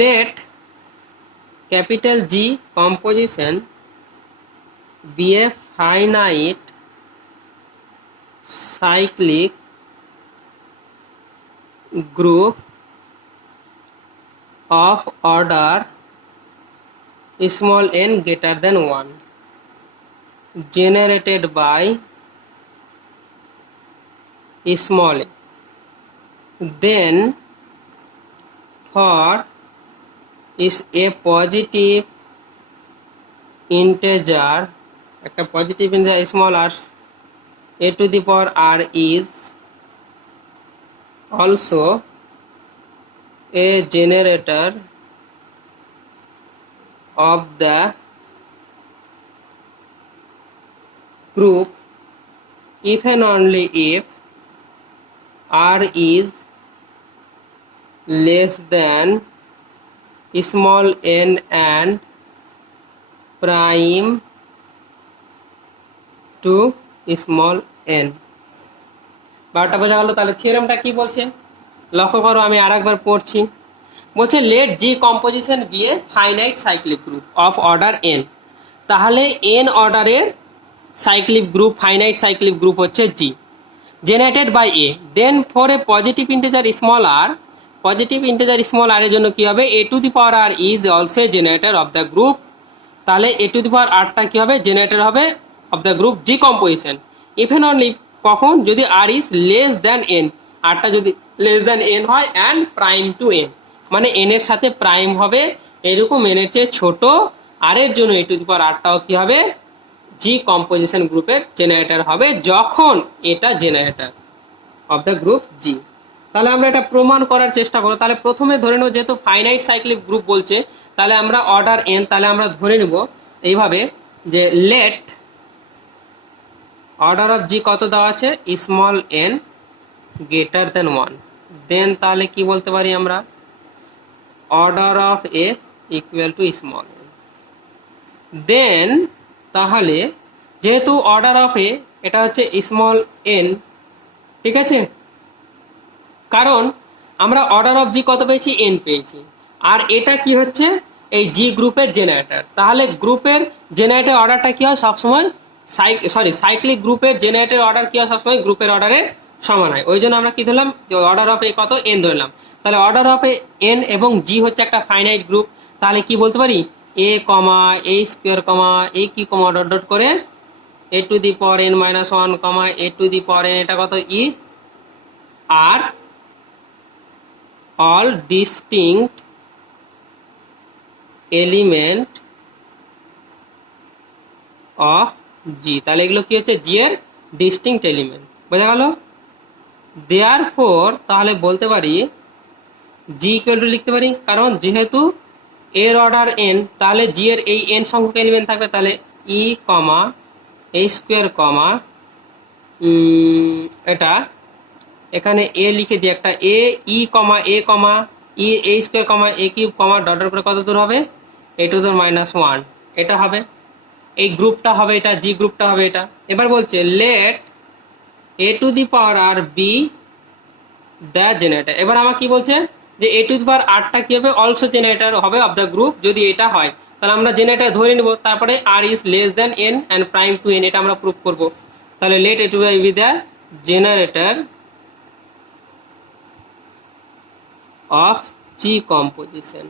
let capital G composition be a finite cyclic group of order small n greater than 1 generated by small n. Then for is a positive integer, একটা positive integer small r, a to the power r is also a generator of the group if and only if r is less than small n and prime to small n. বারোটা বোঝা গেল? তাহলে থিওরেমটা কি বলছে লক্ষ্য করো, আমি আরেকবার পড়ছি। বলছে let G composition be a finite cyclic group of order n. তাহলে এন অর্ডারের cyclic group, finite cyclic group হচ্ছে G, generated by a. Then for a positive integer small r, positive integer small r এর জন্য কি হবে, a to the power r is also a generator of the group. তাহলে a to the পাওয়ার আরটা কি হবে, generator হবে of the group G composition. If and only, কখন, যদি r is less than n, আরটা যদি লেস দ্যান এন হয়, অ্যান্ড প্রাইম টু এন, মানে এন এর সাথে প্রাইম হবে, এরকম এন এর চেয়ে ছোট আর এর জন্য এ টু দি পাওয়ার আরটাও কি হবে, জি কম্পোজিশন গ্রুপের জেনারেটর হবে, যখন এটা জেনারেটর অফ দ্য গ্রুপ জি। তাহলে আমরা এটা প্রমাণ করার চেষ্টা করব। তাহলে প্রথমে ধরে নেব, যেহেতু ফাইনাইট সাইক্লিক গ্রুপ বলছে, তাহলে আমরা অর্ডার এন, তাহলে আমরা ধরে নেব এইভাবে যে লেট অর্ডার অফ জি কত দেওয়া আছে, small n greater than 1। Then তাহলে কি বলতে পারি আমরা, order of a equal to small n. Then তাহলে যেহেতু অর্ডার অফ এ এটা হচ্ছে স্মল এন, ঠিক আছে, কারণ আমরা অর্ডার অফ জি কত পেয়েছি, এন পেয়েছি, আর এটা কি হচ্ছে এই জি গ্রুপের জেনারেটর। তাহলে গ্রুপের জেনারেটর অর্ডারটা কি হয় সবসময়, সাইক্লিক গ্রুপের জেনারেটর অর্ডার কি হয় সবসময় গ্রুপের অর্ডারের সমান হয়। ওই জন্য আমরা কি ধরলাম, অর্ডার অফ এ কত, এন ধরলাম। তাহলে অর্ডার অফ এন এবং জি হচ্ছে একটা ফাইনাইট গ্রুপ। তাহলে কি বলতে পারি, এ কমা এ স্কোয়ার কমা এ কি কমা ডট ডট করে a to the power n minus 1 comma a to the power n, এটা কত ই, আর all distinct element of G। তাহলে এগুলো কি হচ্ছে, জি এর ডিস্টিংক্ট এলিমেন্ট। বোঝা গেল? দেয়ারফর তাহলে বলতে পারি জি ইকুয়াল টু লিখতে পারি, কারণ যেহেতু এর অর্ডার এন, তাহলে জি এর এই এন সংখ্যক এলিমেন্ট থাকবে। তাহলে ই কমা এ স্কোয়ার কমা এটা এখানে এ লিখে দিই একটা, এ ই কমা ই এ স্কোয়ার কমা এ কিউব কমা ডট ডট করে কত দূর হবে, এ টু দূর মাইনাস 1, এটা হবে এই গ্রুপটা হবে, এটা জি গ্রুপটা হবে এটা। এবার বলছে let a to the power r be the generator. এবার আমার কি বলছে যে এ টু দি পাওয়ার আরটা কি হবে, অলসো জেনারেটর হবে অফ দ্য গ্রুপ, যদি এটা হয় তাহলে আমরা জেনারেটর ধরে নিব। তারপরে r is less than n and prime to n, এটা আমরা প্রুভ করব। তাহলে let a to be the generator of G composition.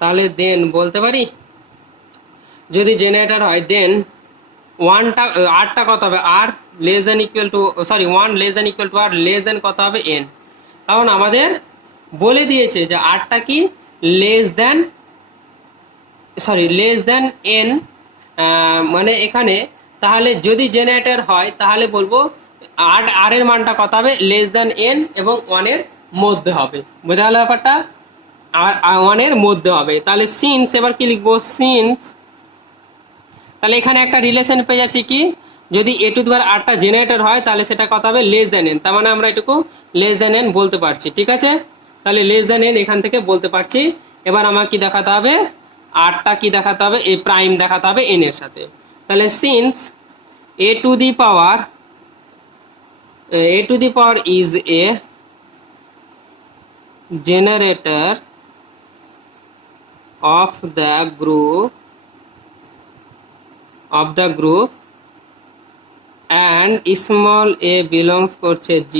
তাহলে দেন বলতে পারি যদি জেনারেটর হয়, দেন ওয়ানটা আরটা কত হবে, r less than equal to, sorry 1 less than equal to r less than কত হবে, এন। কারণ আমাদের বলে দিয়েছে যে আরটা কি less than, sorry less than N, মানে এখানে তাহলে যদি জেনারেটর হয় তাহলে বলবো আর এর মানটা কত হবে, লেস দেন এন এবং 1 এর মধ্যে হবে। বোঝা গেল ব্যাপারটা, আর 1 এর মধ্যে হবে। তাহলে সিন্স, এবার কি লিখবো, সিন্স, তাহলে এখানে একটা রিলেশন পেয়ে যাচ্ছি কি, যদি a টু দি পাওয়ার rটা জেনারেটর হয় তাহলে সেটা কত হবে লেস দ্যান n, তার মানে আমরা এটুকু লেস দ্যান n বলতে পারছি, ঠিক আছে। তাহলে লেস দ্যান n এখান থেকে বলতে পারছি। এবার আমার কি দেখাতে হবে, rটা কি দেখাতে হবে, a প্রাইম দেখাতে হবে n এর সাথে। তাহলে since a to the power is a generator of the group and small a belongs করছে g,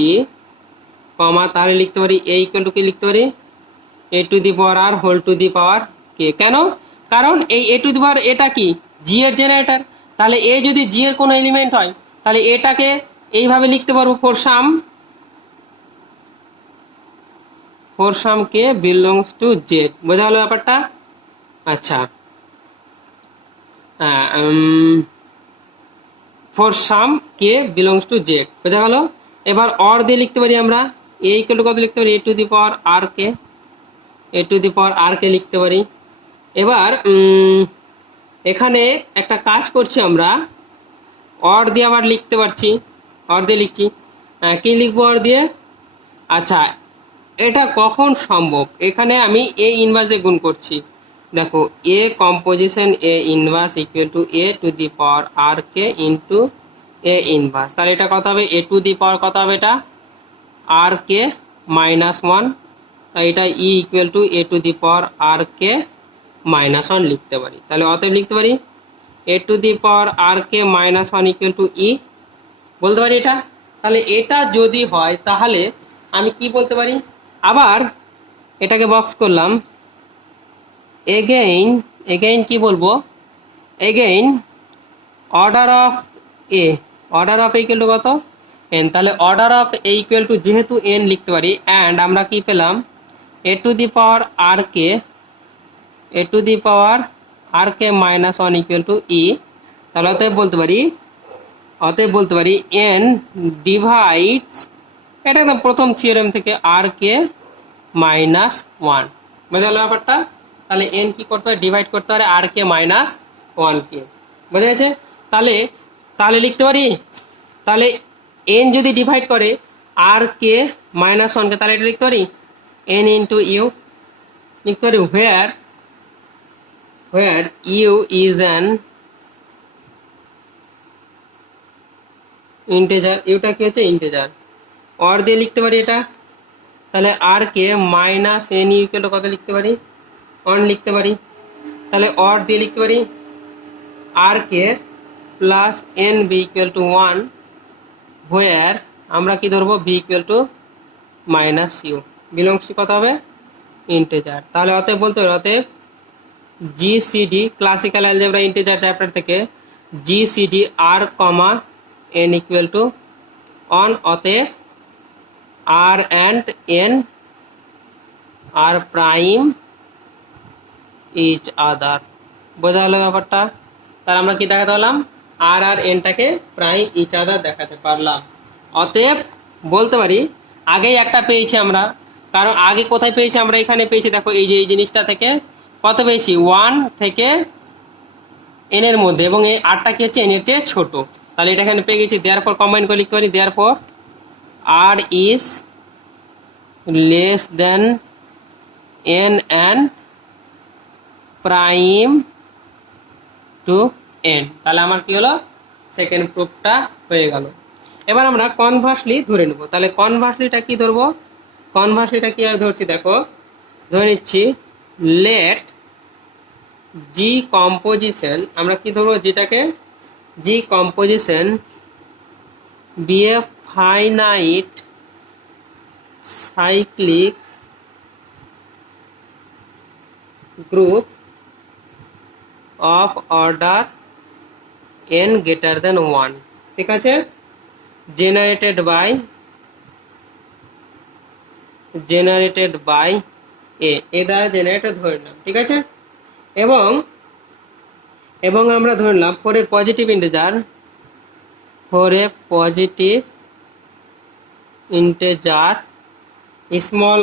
কমা তাহলে লিখতে পারি a ইকুয়াল টু কি লিখতে পারি a to the power r whole to the power k। কেন, কারণ এই a টু দি পাওয়ার এটা কি g এর জেনারেটর, তাহলে a যদি g এর কোনো এলিমেন্ট হয় তাহলে এটাকে এইভাবে লিখতে পারবো for some k belongs to z। বোঝা গেল ব্যাপারটা। আচ্ছা, for some k belongs to z বোঝা গেল। এবার অর দিয়ে লিখতে পারি আমরা a ইকুয়াল টু কত লিখতে পারি a to the power r কে লিখতে পারি। এবার এখানে একটা কাজ করছি আমরা, অর দিয়ে আবার লিখতে পারছি, অর দিয়ে লিখছি, কি লিখবো অর দিয়ে। আচ্ছা, এটা কখন সম্ভব, এখানে আমি a ইনভার্স দিয়ে গুণ করছি, দেখো a composition a inverse equal to a to the power r K into a inverse. তাহলে এটা কত হবে a টু দি পাওয়ার কত হবে এটা r কে মাইনাস 1, তাই এটা e equal to a to the power r K minus 1 লিখতে পারি। তাহলে অতএব লিখতে পারি a to the power r K minus 1 equal to e বলতে পারি এটা। তাহলে এটা যদি হয় তাহলে আমি কি বলতে পারি, আবার এটাকে বক্স করলাম, এগেইন কি বলবো, again order of a equal to কত n, তাহলে order of a equal two যেহেতু n লিখতে পারি, অ্যান্ড আমরা কি পেলাম a to the power r K minus 1 equal to e। তাহলে অতএব বলতে পারি n ডিভাইডস, এটা একদম প্রথম থিওরেম থেকে r কে মাইনাস 1, বোঝা গেল ব্যাপারটা। তাহলে n কি করতে হয়, ডিভাইড করতে পারে r কে মাইনাস 1 কে, বোঝা গেছে। তাহলে লিখতে পারি, তাহলে n যদি ডিভাইড করে r কে মাইনাস 1 কে, তাহলে এটা লিখতে পারি n ইন্টু ইউ লিখতে পারি, where u is an integer, ইউটা কি হচ্ছে ইন্টিজার। অর দিয়ে লিখতে পারি এটা, তাহলে r K minus n equal to কত লিখতে পারি 1 লিখতে পারি। তাহলে অর দিয়ে লিখতে পারি r কে plus n b equal to 1, where আমরা কি ধরবো b equal to minus u belongs to কত হবে ইন্টিজার। তাহলে অতএব বলতে হবে, অতএব GCD classical algebra integer chapter থেকে GCD r কমা n ইকুয়াল টু 1, অতএব r and n are prime each other, বোঝা হলো ব্যাপারটা। তাহলে আমরা কি দেখাতে পারলাম, আর এনটাকে প্রাইম ইচ আদার দেখাতে পারলাম। অতএব বলতে পারি আগেই একটা পেয়েছি আমরা, কারণ আগে কোথায় পেয়েছি আমরা, এখানে পেয়েছি, দেখো এই যে এই জিনিসটা থেকে কত পেয়েছি 1 থেকে n এর মধ্যে, এবং এই আরটা কি হচ্ছে n এর চেয়ে ছোট, তাহলে এটা এখানে পেয়ে গেছি। দেয়ারফর কম্বাইন করে লিখতে পারি, therefore r is less than n and prime to n। তাহলে আমার কি হলো, সেকেন্ড প্রুফটা হয়ে গেল। এবার আমরা কনভার্সলি ধরে নেব। তাহলে কনভার্সলিটা কি ধরবো, কনভার্সলিটা কি ধরছি, দেখো ধরে নিচ্ছি লেট জি কম্পোজিশন, আমরা কি ধরবো যেটাকে G composition be a finite cyclic group of order n greater than 1, ঠিক আছে, জেনারেটেড বাই এ দ্বারা জেনারেটেড ধরে নিলাম, ঠিক আছে। এবং আমরা ধরে নিলাম for a positive integer small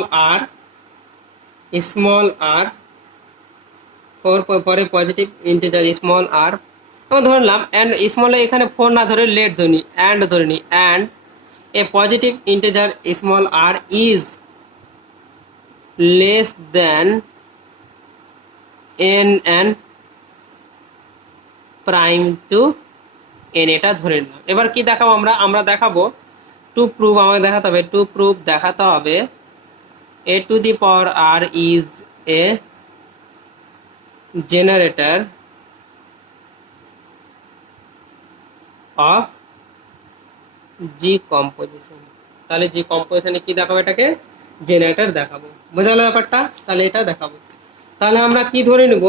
r for a positive integer small r এবং ধরলাম অ্যান্ড স্মল এখানে 4 না ধরে লেট ধরে নিই, অ্যান্ড ধরে নিই, and a positive integer small r is less than n and prime to n, এটা ধরে নিলাম। এবার কি দেখাবো আমরা দেখাবো টু প্রুভ, আমাকে দেখাতে হবে টু প্রুভ, দেখাতে হবে a to the power r is a generator of G composition. তাহলে জি কম্পোজিশনে কি দেখাবো, এটাকে জেনারেটর দেখাবো। বোঝা গেল ব্যাপারটা? তাহলে এটা দেখাবো। তাহলে আমরা কি ধরে নিব,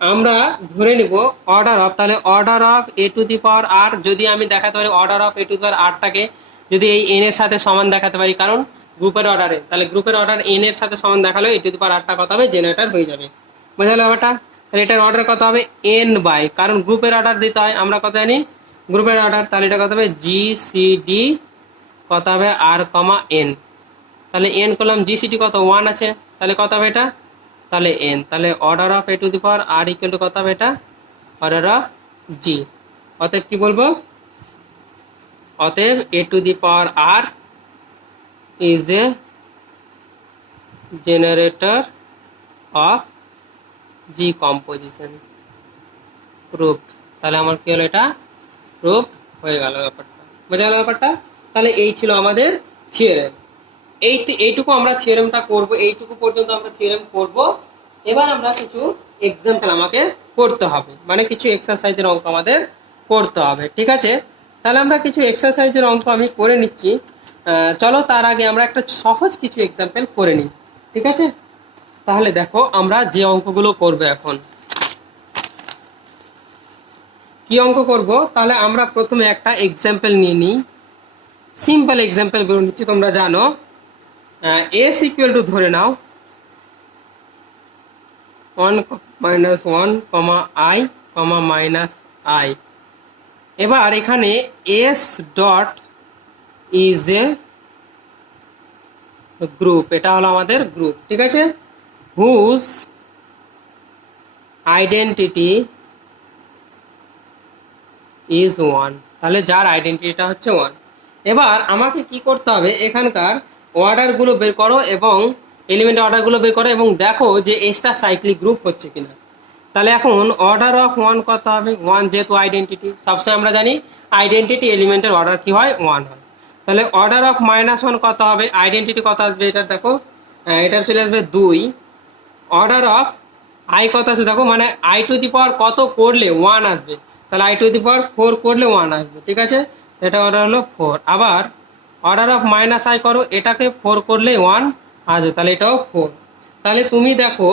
আমরা ধরে নিব অর্ডার অফ, তাহলে order of a to the power r, যদি আমি দেখাতে পারি order of a to the power আরটাকে যদি এই এন এর সাথে সমান দেখাতে পারি, কারণ গ্রুপের অর্ডারে, তাহলে গ্রুপের অর্ডার এন এর সাথে সমান দেখালে এ টু দি পাওয়ার আরটা কত হবে, জেনারেটর হয়ে যাবে। বোঝা গেল ব্যাপারটা? তাহলে এটার অর্ডার কত হবে, এন বাই, কারণ গ্রুপের অর্ডার দিতে হয়, আমরা কত জানি গ্রুপের অর্ডার, তাহলে এটা কত হবে জি সি ডি, কত হবে আর কমা এন। তাহলে এন করলাম, জিসিটি কত 1 আছে, তাহলে কত হবে এটা, তাহলে এন, তাহলে order of a to the power r equal to কত হবে এটা, অর্ডার অফ জি। অতএব কি বলবো, অতএব a to the power r is a generator of G composition, proof. তাহলে আমার কি হলো, এটা প্রুফ হয়ে গেল ব্যাপারটা। বোঝা গেল ব্যাপারটা? তাহলে এই ছিল আমাদের থিওরেম। এইটুকু আমরা থিওরেমটা করব, এইটুকু পর্যন্ত আমরা থিওরেম করব। এবার আমরা কিছু এক্সাম্পল আমাকে করতে হবে, মানে কিছু এক্সারসাইজের অঙ্ক আমাদের করতে হবে, ঠিক আছে? তাহলে আমরা কিছু এক্সারসাইজের অঙ্ক আমি করে নিচ্ছি। চলো তার আগে আমরা একটা সহজ কিছু এক্সাম্পল করে নিই, ঠিক আছে? তাহলে দেখো আমরা যে অঙ্কগুলো করব এখন, কি অঙ্ক করব, তাহলে আমরা প্রথমে একটা এক্সাম্পল নিয়ে নিই। সিম্পল এক্সাম্পল গুলো নিচ্ছি, তোমরা জানো এস ইকুয়াল টু ধরে নাও 1 মাইনাস 1 কমা আই কমা মাইনাস আই। এবার এখানে S dot is a group, এটা হলো আমাদের গ্রুপ, ঠিক আছে? হুজ আইডেন্টিটি ইজ 1, তাহলে যার আইডেন্টিটিটা হচ্ছে 1। এবার আমাকে কি করতে হবে, এখানকার অর্ডারগুলো বের করো এবং এলিমেন্ট অর্ডারগুলো বের করো এবং দেখো যে এসটা সাইক্লিক গ্রুপ হচ্ছে কিনা। তাহলে এখন অর্ডার অফ 1 কত হবে, 1 যেহেতু আইডেন্টিটি, সবসময় আমরা জানি আইডেন্টিটি এলিমেন্টের অর্ডার কি হয়, 1 হয়। তাহলে অর্ডার অফ -1 কত হবে, আইডেন্টিটি কত আসবে, এটা দেখো এটা চলে আসবে 2। অর্ডার অফ আই কত আছে দেখো, মানে আই টু দি পাওয়ার কত করলে 1 আসবে, তাহলে আই টু দি পাওয়ার 4 করলে 1 আসবে, ঠিক আছে? এটা অর্ডার হলো 4। আবার অর্ডার অফ মাইনাস আই করো, এটাকে 4 করলে 1 আসবে, তাহলে এটাও 4। তাহলে তুমি দেখো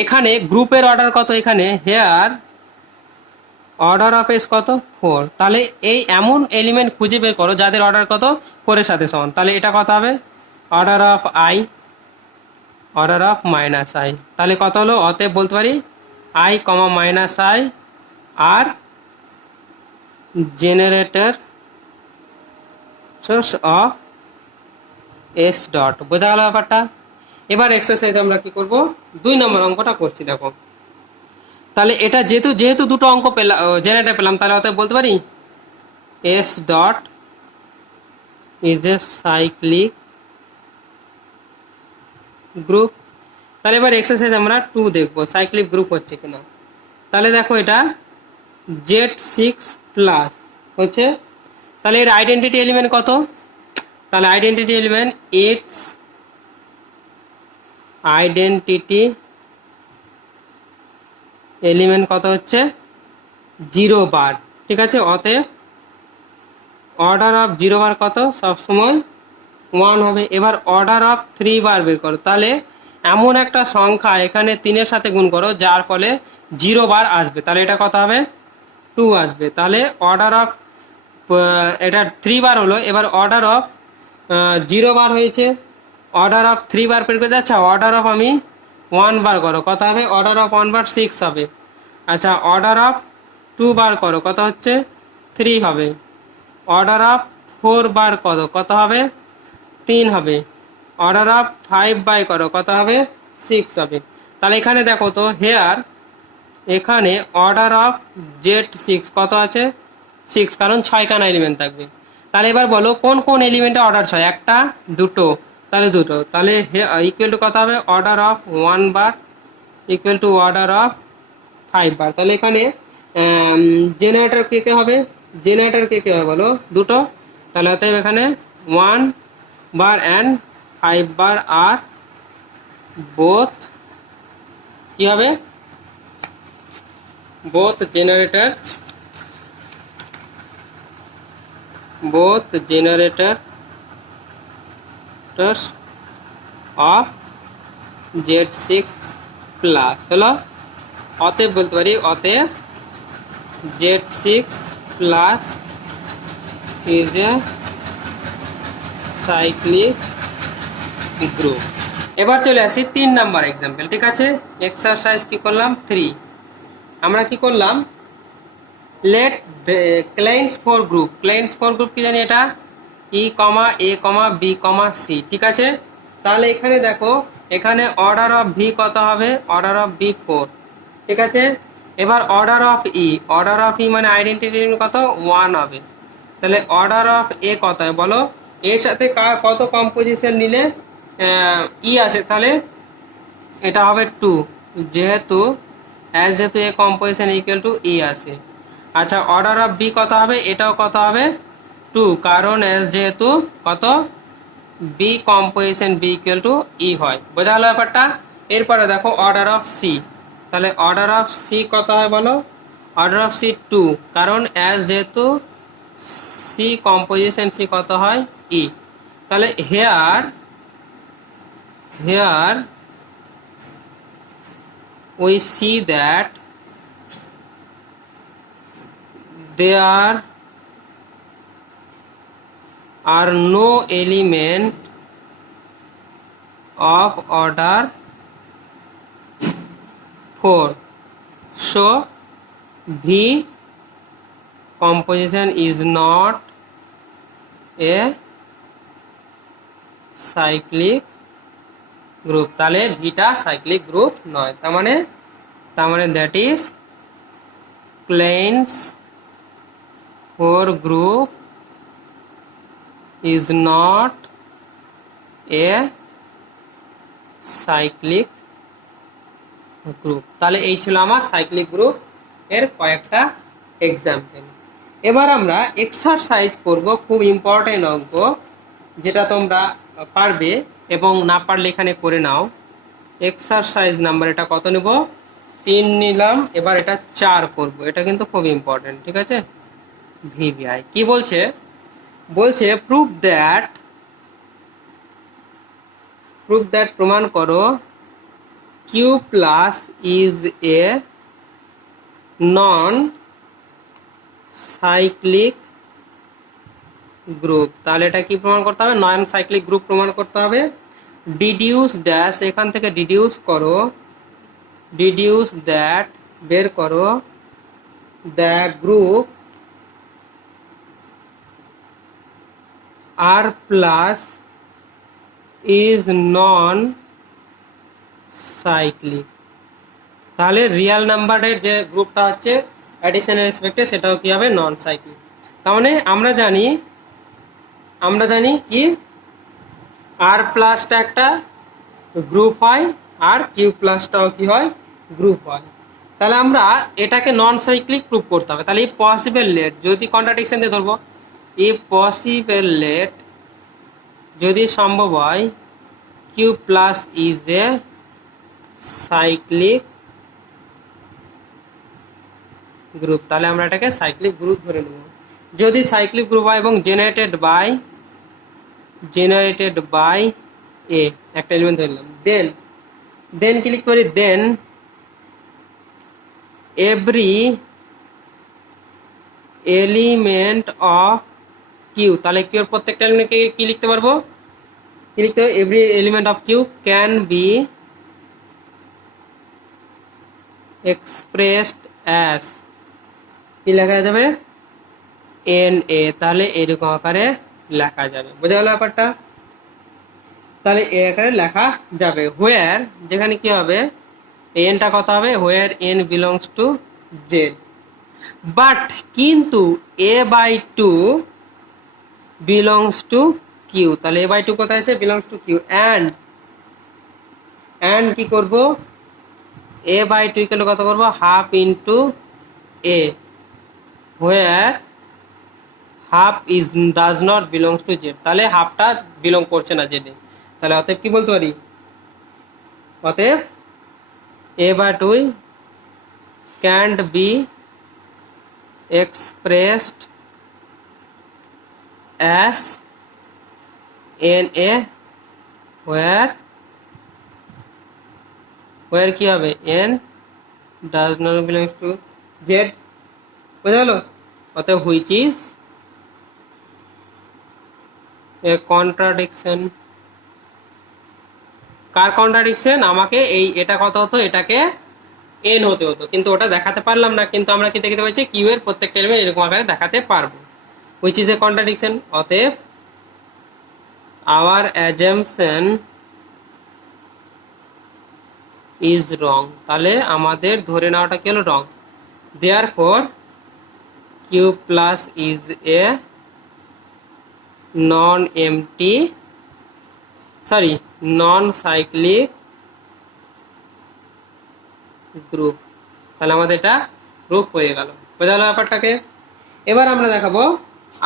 এখানে গ্রুপের অর্ডার কত, এখানে হেয়ার অর্ডার অফ এস কত 4। তাহলে এই এমন এলিমেন্ট খুঁজে বের করো যাদের অর্ডার কত 4 এর সাথে সমান, তাহলে এটা কত হবে order of i, order of minus i. তাহলে কত হলো, অতএব বলতে পারি আই কমা minus i are generator of s dot. বোঝা গেল ব্যাপারটা? এবার এক্সারসাইজ আমরা কি করব, 2 নম্বর অঙ্কটা করছি, দেখো। তাহলে এটা যেহেতু দুটো অঙ্ক পেলাম, জেনারেটর পেলাম, তাহলে অতএব বলতে পারি S dot is a cyclic group. তাহলে এবার এক্সারসাইজ আমরা 2 দেখবো, সাইক্লিক গ্রুপ হচ্ছে কিনা। তাহলে দেখো এটা Z6 প্লাস হচ্ছে, তাহলে এর আইডেন্টিটি এলিমেন্ট কত, তাহলে identity element it's identity element কত হচ্ছে 0 বার, ঠিক আছে? অতএব অর্ডার অফ 0 বার কত, সবসময় 1 হবে। এবার অর্ডার অফ 3 বার বের করো, তাহলে এমন একটা সংখ্যা এখানে 3 এর সাথে গুণ করো যার ফলে 0 বার আসবে, তাহলে এটা কত হবে 2 আসবে। তাহলে অর্ডার অফ এটা 3 বার হলো, এবার অর্ডার অফ 0 বার হয়েছে, অর্ডার অফ 3 বার বের করে যাচ্ছে, অর্ডার অফ আমি 1 বার করো, কত হবে অর্ডার অফ 1 বার 6 হবে। আচ্ছা অর্ডার অফ 2 বার করো, কত হচ্ছে 3 হবে। অর্ডার অফ 4 বার করো, কত হবে 3 হবে। অর্ডার অফ 5 বাই করো, কত হবে 6 হবে। তাহলে এখানে দেখো তো হেয়ার এখানে অর্ডার অফ Z6 কত আছে 6, কারণ 6খানা এলিমেন্ট থাকবে। তাহলে এবার বলো কোন কোন এলিমেন্টে অর্ডার 6, একটা দুটো, তাহলে দুটো, তাহলে ইকুয়াল টু কত হবে order of 1 bar equal to order of 5 বার। তাহলে এখানে জেনারেটর কে কে হবে, জেনারেটর কে কে হবে বলো দুটো, তাহলে অতএব এখানে 1 বার অ্যান্ড 5 বার আর বোথ কি হবে both generators of Z6 plus হলো, অতএব বলতে পারি অতএব Z6 plus is a cyclic group. এবার চলে আসি 3 নাম্বার এক্সাম্পল। ঠিক আছে, এক্সারসাইজ কি করলাম 3, আমরা কি করলাম let Klein's four group, Klein's four group কি জানি এটা ই কমা এ কমা বি কমা সি। ঠিক আছে, তাহলে এখানে দেখো এখানে অর্ডার অফ ভি কত হবে অর্ডার অফ বি 4। ঠিক আছে, এবার অর্ডার অফ ই মানে আইডেন্টিটি কত 1 হবে। তাহলে অর্ডার অফ এ কত হয় বলো, এর সাথে কত কম্পোজিশন নিলে ই আসে, তাহলে এটা হবে 2, যেহেতু যেহেতু এ কম্পোজিশন ইকুয়াল টু ই আসে। আচ্ছা অর্ডার অফ বি কত হবে, এটাও কত হবে 2, কারণ যেহেতু কত b composition b equal to e হয়। বোঝা হলো ব্যাপারটা। এরপরে দেখো অর্ডার অফ সি, তাহলে অর্ডার অফ সি কত হয় বলো, অর্ডার অফ সি 2, কারণ যেহেতু সি কম্পোজিশন সি কত হয় ই। তাহলে hair we see that there are no element of order 4, so V composition is not a cyclic group. তাহলে ভিটা সাইক্লিক গ্রুপ নয়, তার মানে that is Klein's four group is not a cyclic group. তাহলে এই ছিল আমার সাইক্লিক গ্রুপ এর কয়েকটা এক্সাম্পল। এবার আমরা এক্সারসাইজ করব, খুব ইম্পর্টেন্ট অঙ্ক, যেটা তোমরা পারবে এবং না পারলে এখানে করে নাও। এক্সারসাইজ নাম্বার এটা কত নেব 3 নিলাম, এবার এটা 4 করব, এটা কিন্তু খুব ইম্পর্টেন্ট। ঠিক আছে, ভিভিআই কি বলছে, প্রুভ দ্যাট প্রমাণ করো q plus is a non cyclic group. তাহলে এটা কি প্রমাণ করতে হবে, নন সাইক্লিক গ্রুপ প্রমাণ করতে হবে। ডিডিউস ড্যাশ, এখান থেকে ডিডিউস করো, ডিডিউস দ্যাট বের করো the group r plus is non cyclic. তাহলে রিয়েল নাম্বারের যে গ্রুপটা হচ্ছে অ্যাডিশনের রেসপেক্টে সেটাও কি হবে নন সাইক্লিক। তার মানে আমরা জানি কি আর প্লাসটা একটা গ্রুপ হয় আর কিউ প্লাসটাও কি হয় গ্রুপ হয়। তাহলে আমরা এটাকে নন সাইক্লিক প্রুভ করতে হবে। তাহলে এই পসিবল লেট যদি কন্ট্রাডিকশন দিয়ে ধরবো, এই পসিবল লেট যদি সম্ভব হয় q plus is a cyclic group, তাহলে আমরা এটাকে সাইক্লিক গ্রুপ ধরে নেব। যদি সাইক্লিক গ্রুপ হয় এবং জেনারেটেড বাই এ একটা এলিমেন্ট ধরলাম, দেন ক্লিক করি, then every element of q, তাহলে কিউ এর প্রত্যেকটা এলিমেন্টকে কি লিখতে পারবো, কি লিখতে হবে, every element of q can be expressed as, কি লেখা যাবে এন এ, তাহলে এরকম আকারে লেখা যাবে। বোঝা গেল ব্যাপারটা। তাহলে এ আকারে লেখা যাবে, হোয়ার যেখানে কি হবে এনটা কত হবে, where n belongs to Z. But কিন্তু a by two belongs to Q, তাহলে এ বাই টু কোথায় আছে, বিলংস টু কিউ। অ্যান্ড কি করব, এ বাই টু ইকুয়াল কত করবো, half into A, where half is does not belongs to Z, তাহলে হাফটা বিলং করছে না জেডে। তাহলে অতএব কি বলতে পারি, অতএব a by two can't be expressed as in a where কি হবে, n does not belong to z, বোঝা গেল। অতএব which is a contradiction. Car contradiction, আমাকে এই এটা কত হতো, এটাকে এন হতে হতো, কিন্তু ওটা দেখাতে পারলাম না, কিন্তু আমরা কি দেখতে পাচ্ছি, কিউ এর প্রত্যেকটা এলিমেন্ট এরকম আকারে দেখাতে পারবো, হুইচ ইজ এ কন্ট্রাডিকশন। অতএব আওয়ার অ্যাজাম্পশন ইজ রং, তাহলে আমাদের ধরে নেওয়াটা কি হলো, wrong. Therefore Q plus is a non empty non cyclic group, তাহলে আমাদের এটা গ্রুপ হয়ে গেল, বোঝা গেল ব্যাপারটাকে। এবার আমরা দেখাবো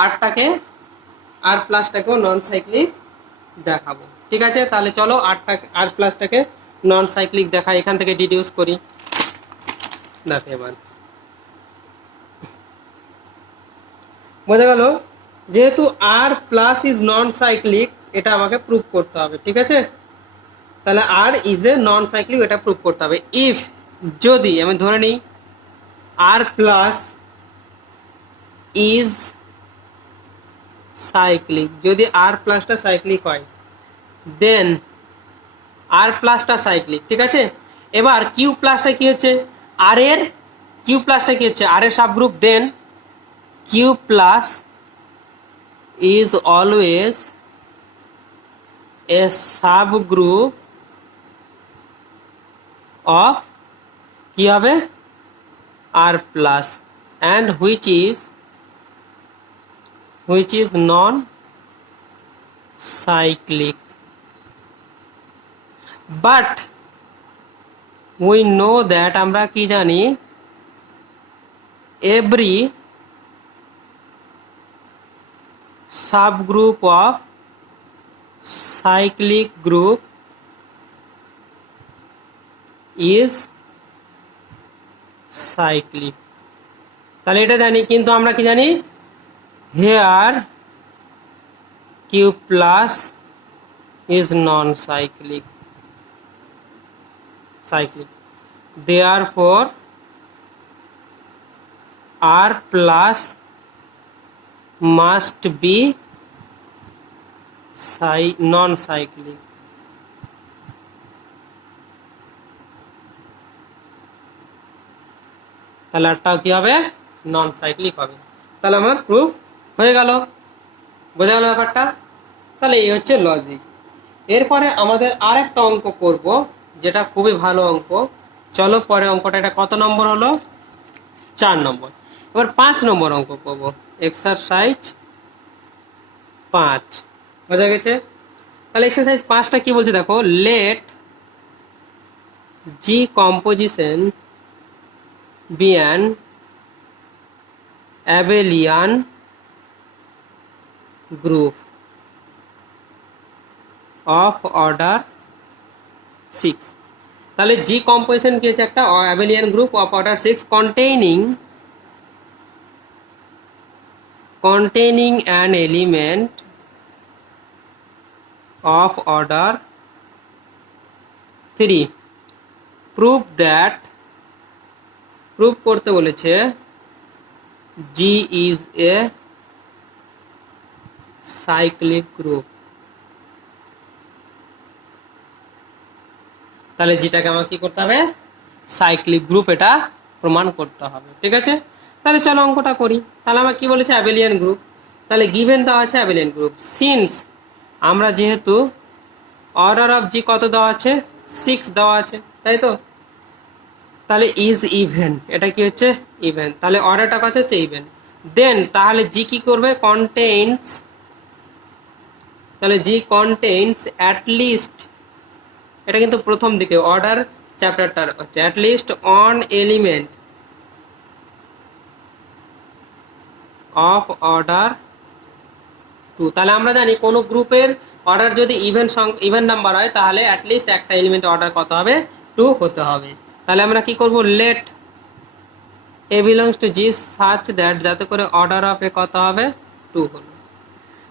আরটাকে, আর প্লাসটাকেও নন সাইক্লিক দেখাবো, ঠিক আছে। তাহলে চলো আর প্লাসটাকে নন সাইক্লিক দেখা, এখান থেকে ডিডিউস করি। দেখো এবার বোঝা গেল, যেহেতু আর প্লাস ইজ নন সাইক্লিক, এটা আমাকে প্রুভ করতে হবে, ঠিক আছে। তাহলে আর ইজ এ নন সাইক্লিক, এটা প্রুভ করতে হবে। ইফ, যদি আমি ধরে নিই আর প্লাস ইজ সাইক্লিক, যদি আর প্লাসটা সাইক্লিক হয়, দেন আর প্লাসটা সাইক্লিক, ঠিক আছে। এবার কিউ প্লাসটা কি হচ্ছে, আর এর কিউ প্লাসটা কি হচ্ছে, আর এর subgroup, then Q plus is always a subgroup of কি হবে, R plus, and which is non cyclic. But we know that, আমরা কি জানি, every subgroup of cyclic group is cyclic, তাহলে এটা জানি, কিন্তু আমরা কি জানি, here Q plus is non cyclic, therefore r plus must be non cyclic। তাহলে আরটাও কি হবে, নন সাইক্লিক হবে। তাহলে আমার প্রুফ হয়ে গেল, বোঝা গেল ব্যাপারটা। তাহলে এই হচ্ছে লজিক। এরপরে আমাদের আরেকটা অঙ্ক করব, যেটা খুবই ভালো অঙ্ক। চলো পরে অঙ্কটা, এটা কত নম্বর হলো, 4 নম্বর। এবার 5 নম্বর অঙ্ক করব, এক্সারসাইজ 5, বোঝা গেছে। তাহলে এক্সারসাইজ 5টা কি বলছে দেখো, let G composition be an abelian group of order 6। তাহলে জি কম্পোজিশন কি হচ্ছে, একটা abelian group of order 6 containing an element of order 3। prove that, prove করতে বলেছে, G is a cyclic group। তাহলে যেটাকে আমাকে কি করতে হবে, সাইক্লিক গ্রুপ, এটা প্রমাণ করতে হবে, ঠিক আছে। তাহলে চলো অঙ্কটা করি। তাহলে আমার কি বলেছে, অ্যাবেলিয়ান গ্রুপ। তাহলে গিভেন দেওয়া আছে অ্যাবেলিয়ান গ্রুপ, সিন্স আমরা যেহেতু অর্ডার অফ জি কত দেওয়া আছে, 6 দেওয়া আছে, তাই তো। তাহলে ইজ ইভেন, এটা কি হচ্ছে ইভেন, তাহলে অর্ডারটা কত হচ্ছে ইভেন। দেন তাহলে জি কি করবে, কন্টেইনস, তাহলে জি কন্টেইনস অ্যাট লিস্ট, এটা কিন্তু প্রথম দিকে অর্ডার চ্যাপ্টারটার হচ্ছে at least on element of order to. তাহলে আমরা জানি কোনো গ্রুপের অর্ডার যদি ইভেন নাম্বার হয় তাহলে অ্যাটলিস্ট একটা এলিমেন্ট অর্ডার কত হবে, টু হতে হবে। তাহলে আমরা কি করব, let a belongs to G such that, যাতে করে অর্ডার অফ এ কত হবে, টু হলো।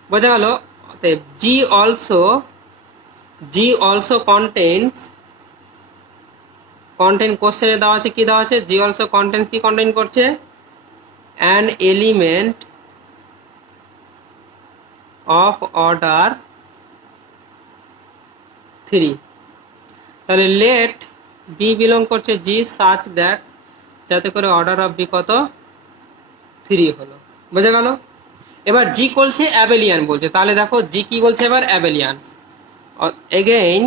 বোঝা গেল। অতএব জি অলসো কন্টেন্স, কন্টেন্ট কোশ্চেনে দেওয়া আছে কি দেওয়া আছে, জি অলসো কন্টেন্স কি কন্টেন্ট করছে, an element of order three. তাহলে লেট বি বিলং করছে জি সাচ দ্যাট, যাতে করে অর্ডার অফ বি কত, থ্রি হলো। বোঝা গেল। এবার জি বলছে অ্যাবেলিয়ান বলছে, তাহলে দেখো জি কি বলছে এবার, abelian. Again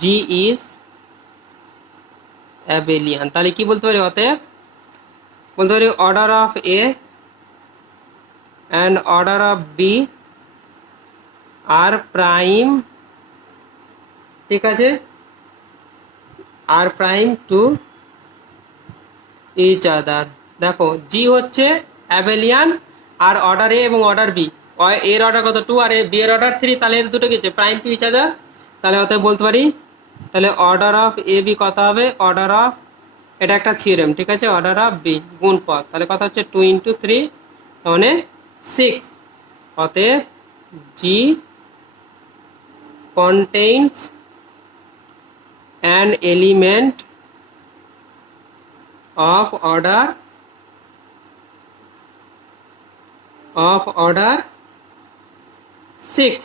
G is abelian, তাহলে কি বলতে পারি, অতএব বলতে পারি order of a and order of b are prime, ঠিক আছে, are prime to each other. দেখো জি হচ্ছে অ্যাবেলিয়ান, আর অর্ডার এ এবং অর্ডার বি, এর অর্ডার কত টু আর বি এর অর্ডার থ্রি, তাহলে এর দুটো কিছু প্রাইম টু ইচ আদার। তাহলে অতএব বলতে পারি, তাহলে অর্ডার অফ এ বি কত হবে, অর্ডার অফ, এটা একটা থিওরেম, ঠিক আছে, অর্ডার অফ বি গুণফল, তাহলে কত হচ্ছে টু ইন্টু থ্রি মানে সিক্স। অতএব জি contains an element of order 6।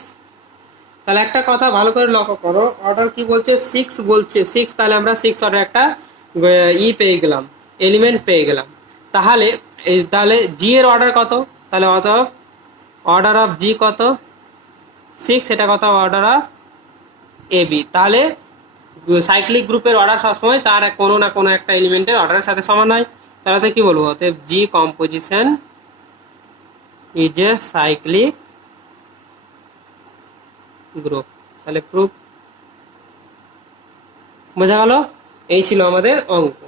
তাহলে একটা কথা ভালো করে লক্ষ্য করো, অর্ডার কি বলছে, সিক্স বলছে, সিক্স, তাহলে আমরা সিক্স অর্ডার একটা পেয়ে গেলাম, এলিমেন্ট পেয়ে গেলাম। তাহলে তাহলে জি এর অর্ডার কত, তাহলে অর্ডার অফ জি কত, সিক্স, এটা কত অর্ডার অফ এ বি। তাহলে সাইক্লিক গ্রুপের অর্ডার সবসময় তার কোনো না কোনো একটা এলিমেন্টের অর্ডারের সাথে সমান হয়। তাহলে কি বলবো, অতএব G composition is a cyclic group. তাহলে প্রুফ। বোঝা গেল। এই ছিল আমাদের অঙ্ক।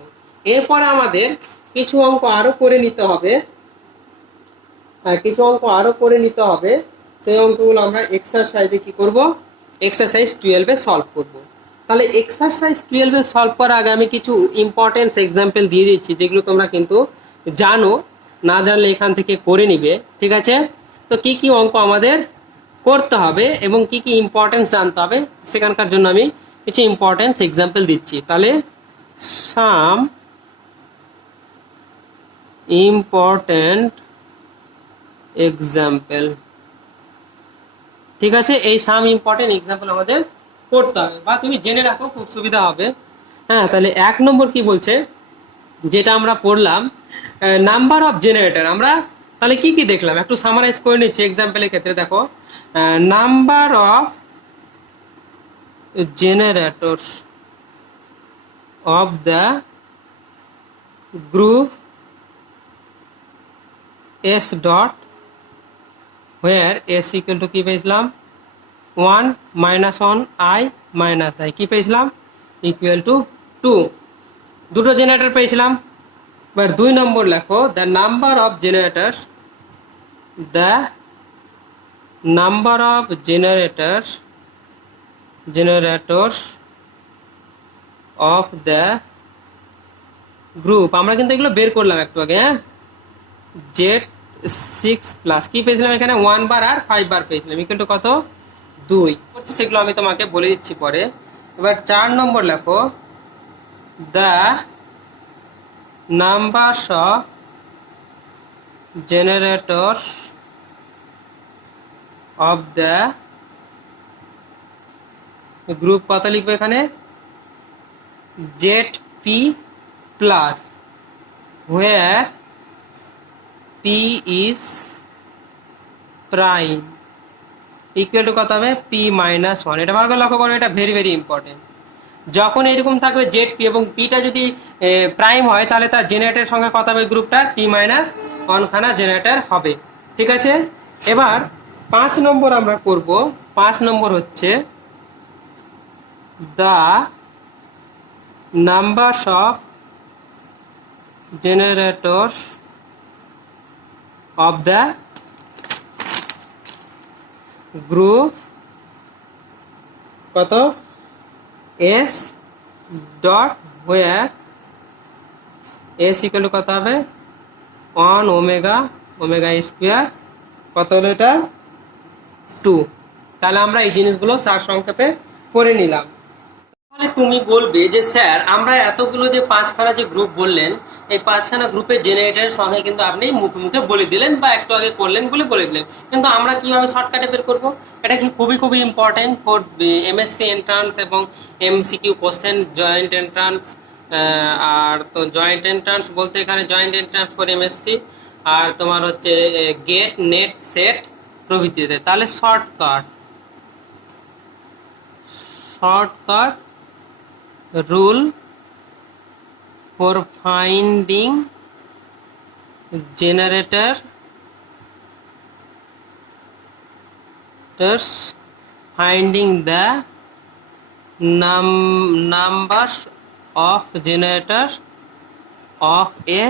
এরপরে আমাদের কিছু অঙ্ক আরো করে নিতে হবে, কিছু অঙ্ক আরো করে নিতে হবে। সেই অঙ্কগুলো আমরা এক্সারসাইজে কি করব, এক্সারসাইজ 12-এ সলভ করব। তাহলে এক্সারসাইজ 12-এ সলভ করার আগে আমি কিছু ইম্পর্টেন্স এক্সাম্পল দিয়ে দিচ্ছি, যেগুলো তোমরা কিন্তু জানো, না জানলে এখান থেকে করে নিবে, ঠিক আছে। তো কি কি অঙ্ক আমাদের করতে হবে এবং কি কি ইম্পর্টেন্স জানতে হবে, সেখানকার জন্য আমি কিছু ইম্পর্টেন্স এক্সাম্পল দিচ্ছি। তাহলে সাম ইম্পর্টেন্ট এক্সাম্পল, ঠিক আছে, এই সাম ইম্পর্টেন্ট এক্সাম্পল আমাদের করতে হবে, বা তুমি জেনে রাখো, খুব সুবিধা হবে। হ্যাঁ, তাহলে এক নম্বর কি বলছে, যেটা আমরা পড়লাম, নাম্বার অফ জেনারেটর। আমরা তাহলে কি কি দেখলাম একটু সামারাইজ করে নিচ্ছি এক্সাম্পলের ক্ষেত্রে। দেখো, number of জেনারেটরস of the group S dot where s equal to কি পেয়েছিলাম 1 minus 1 i minus i, কি পেয়েছিলাম ইকুয়াল টু 2, দুটো জেনারেটর পেয়েছিলাম। এবার 2 নম্বর লেখো, the number of জেনারেটরস, the number of জেনারেটরস of the group. আমরা কিন্তু এগুলো বের করলাম একটু আগে, হ্যাঁ, জেড 6 প্লাস কি পেয়েছিলাম এখানে 1 বার আর 5 বার পেয়েছিলাম, ইকুয়াল টু কত 2, সেগুলো আমি তোমাকে বলে দিচ্ছি পরে। এবার 4 নম্বর লেখো, the numbers of জেনারেটরস of the group, কত লিখবে এখানে Z P plus, where p is prime, equal to কত হবে p minus 1। এটা ভালো করে লক্ষ্য করো, এটা ভেরি ভেরি ইম্পর্টেন্ট। যখন এরকম থাকবে জেড পি এবং পিটা যদি প্রাইম হয় তাহলে তার জেনারেটর সংখ্যা কত হবে গ্রুপটার পি মাইনাস ওয়ান খানা জেনারেটর হবে। ঠিক আছে, এবার 5 নম্বর আমরা করব। 5 নম্বর হচ্ছে the numbers of জেনারেটরস of the group কত এস ডট হোয়ার এস ইকুয়াল কত হবে 1 ওমেগা ওমেগা স্কোয়ার কত হলো এটা 2। তাহলে আমরা এই জিনিসগুলো সারসংক্ষেপে পড়ে নিলাম। তাহলে তুমি বলবে যে স্যার আমরা এতগুলো যে 5খানা যে গ্রুপ বললেন এই 5খানা গ্রুপের জেনারেটরের সংখ্যা কিন্তু আপনি মুখে মুখে বলে দিলেন বা একটু আগে করলেন বলে দিলেন, কিন্তু আমরা কিভাবে শর্টকাটে বের করব? এটা কি খুবই ইম্পর্টেন্ট ফর এমএসসি এন্ট্রান্স এবং এমসিকিউ কোশ্চেন জয়েন্ট এন্ট্রান্স। আর তো জয়েন্ট এন্ট্রান্স বলতে এখানে জয়েন্ট এন্ট্রান্স ফর এমএসসি আর তোমার হচ্ছে গেট নেট সেট প্রভৃতিতে। তাহলে shortcut rule for finding generators finding the numbers of generators of a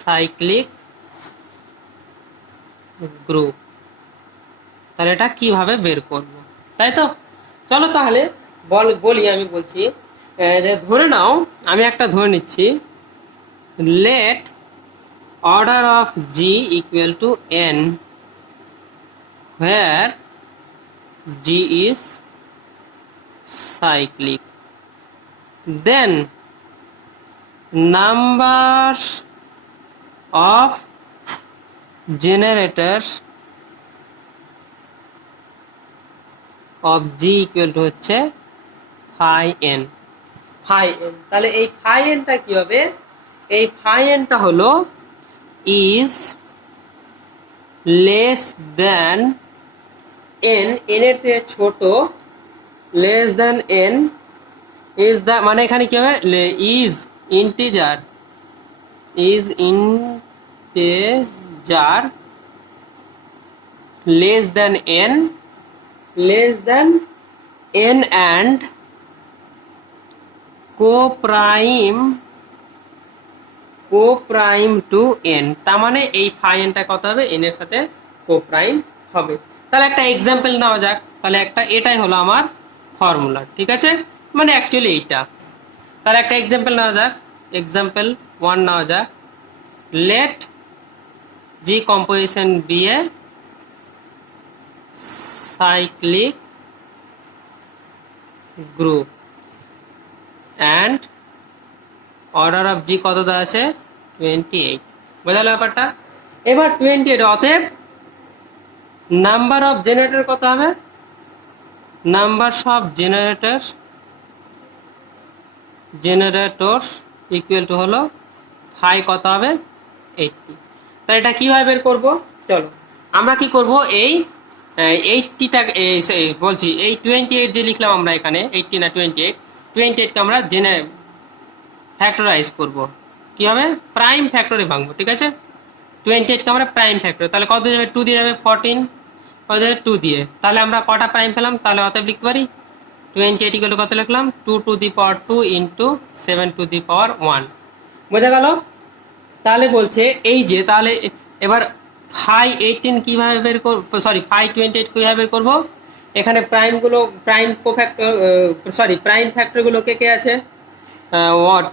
cyclic group। তাহলে এটা কিভাবে বের করব, তাই তো? চলো তাহলে বলি, আমি বলছি যে ধরে নাও, আমি একটা ধরে নিচ্ছি let order of G equal to n where G is cyclic, then numbers of generators of G equal to হচ্ছে phi n। তাহলে এই phi n টা কি হবে? এই phi n টা হলো is less than n, n এর থেকে ছোট, less than n is the মানে এখানে কি হবে is integer less than n and co-prime to n। তার মানে এই phi n টা কত হবে? n এর সাথে co-prime হবে। তাহলে একটা এক্সাম্পল নেওয়া যাক। তাহলে এটাই হলো আমার ফর্মুলা, ঠিক আছে, মানে অ্যাকচুয়ালি এইটা। তাহলে একটা এক্সাম্পল নেওয়া যাক, এক্সাম্পল 1 নেওয়া যাক। Let G composition be a cyclic group and order of G কত দেওয়া আছে 28। বোঝালো ব্যাপারটা? এবার 28 অতএব নাম্বার অফ জেনারেটর কত হবে? নাম্বারস অফ জেনারেটরস ইকুয়াল টু হলো ফাই কত হবে 80। তাহলে এটা কিভাবে বের করব? চলো আমরা কি করব, এই 80টা বলছি এই 28 যে লিখলাম আমরা এখানে 80 না 28কে আমরা ফ্যাক্টরাইজ করব। কিভাবে? প্রাইম ফ্যাক্টরে ভাঙবো, ঠিক আছে। 28কে আমরা প্রাইম ফ্যাক্টর, তাহলে কত যাবে 2 দিয়ে যাবে 14, কত যাবে 2 দিয়ে, তাহলে আমরা কটা প্রাইম পেলাম? তাহলে অতএব লিখতে পারি 28 ইকুয়াল কত লিখলাম 2 to the power 2 into 7 to the power 1। বোঝা গেল? তাহলে বলছে এই যে, তাহলে এবার ফাই 18 কিভাবে বের করব, সরি ফাই 28 কিভাবে বের করব? এখানে প্রাইম ফ্যাক্টরগুলো কে আছে?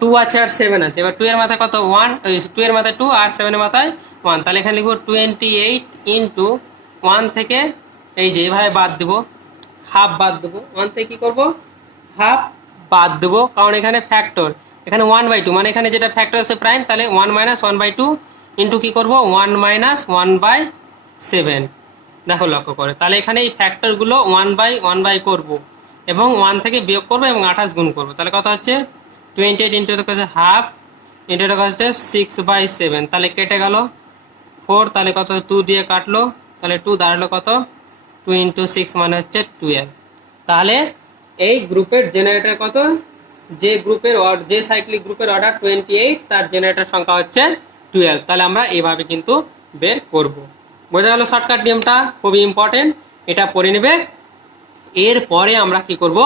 2 আছে আর 7 আছে। এবার 2 এর মাথায় কত 1, 2 এর মাথায় 2 আর 7 এর মাথায় 1, তাহলে এখানে লিখবো 28 ইন্টু 1 থেকে এই যে এভাবে বাদ দেবো, হাফ বাদ দেবো। 1 থেকে কি করবো? হাফ বাদ দেবো, কারণ এখানে ফ্যাক্টর, এখানে 1/2 মানে এখানে যেটা ফ্যাক্টর আছে প্রাইম, তাহলে 1 - 1/2 ইন্টু কি করবো 1 - 1/7। দেখো লক্ষ্য করে, তাহলে এখানে এই ফ্যাক্টরগুলো 1/1 করবো এবং 1 থেকে বিয়োগ করবো এবং 28 গুণ করবো। তাহলে কত হচ্ছে 28 ইন্টু হচ্ছে হাফ ইন্টু হচ্ছে 6/7, তাহলে কেটে গেল 4, তাহলে কত 2 দিয়ে কাটলো, তাহলে 2 দাঁড়ালো কত 2 ইন্টু 6 মানে হচ্ছে 12। তাহলে এই গ্রুপের জেনারেটর কত, যে গ্রুপের যে সাইক্লিক গ্রুপের অর্ডার 28 তার জেনারেটর সংখ্যা হচ্ছে 12। তাহলে আমরা এভাবে কিন্তু বের করব। বোঝা গেল শর্টকাট নিয়মটা, খুবই ইম্পর্টেন্ট, এটা পড়ে নেবে। এরপরে আমরা কি করব,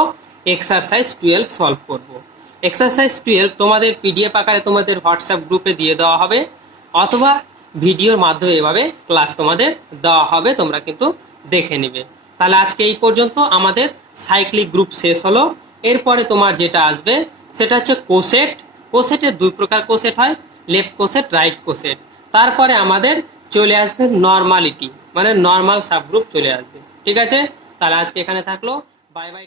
এক্সারসাইজ 12 সলভ করব। এক্সারসাইজ 12 তোমাদের পিডিএফ আকারে তোমাদের হোয়াটসঅ্যাপ গ্রুপে দিয়ে দেওয়া হবে, অথবা ভিডিওর মাধ্যমে এভাবে ক্লাস তোমাদের দেওয়া হবে, তোমরা কিন্তু দেখে নিবে। তাহলে আজকে এই পর্যন্ত আমাদের সাইক্লিক গ্রুপ শেষ হলো। এরপরে তোমার যেটা আসবে সেটা হচ্ছে কোসেট। কোসেটের দুই প্রকার কোসেট হয়, লেফট কোসেট, রাইট কোসেট। তারপরে আমাদের চলে আসবে নর্মালিটি, মানে নর্মাল সাবগ্রুপ চলে আসবে। ঠিক আছে, তাহলে আজকে এখানে থাকলো, বাই বাই।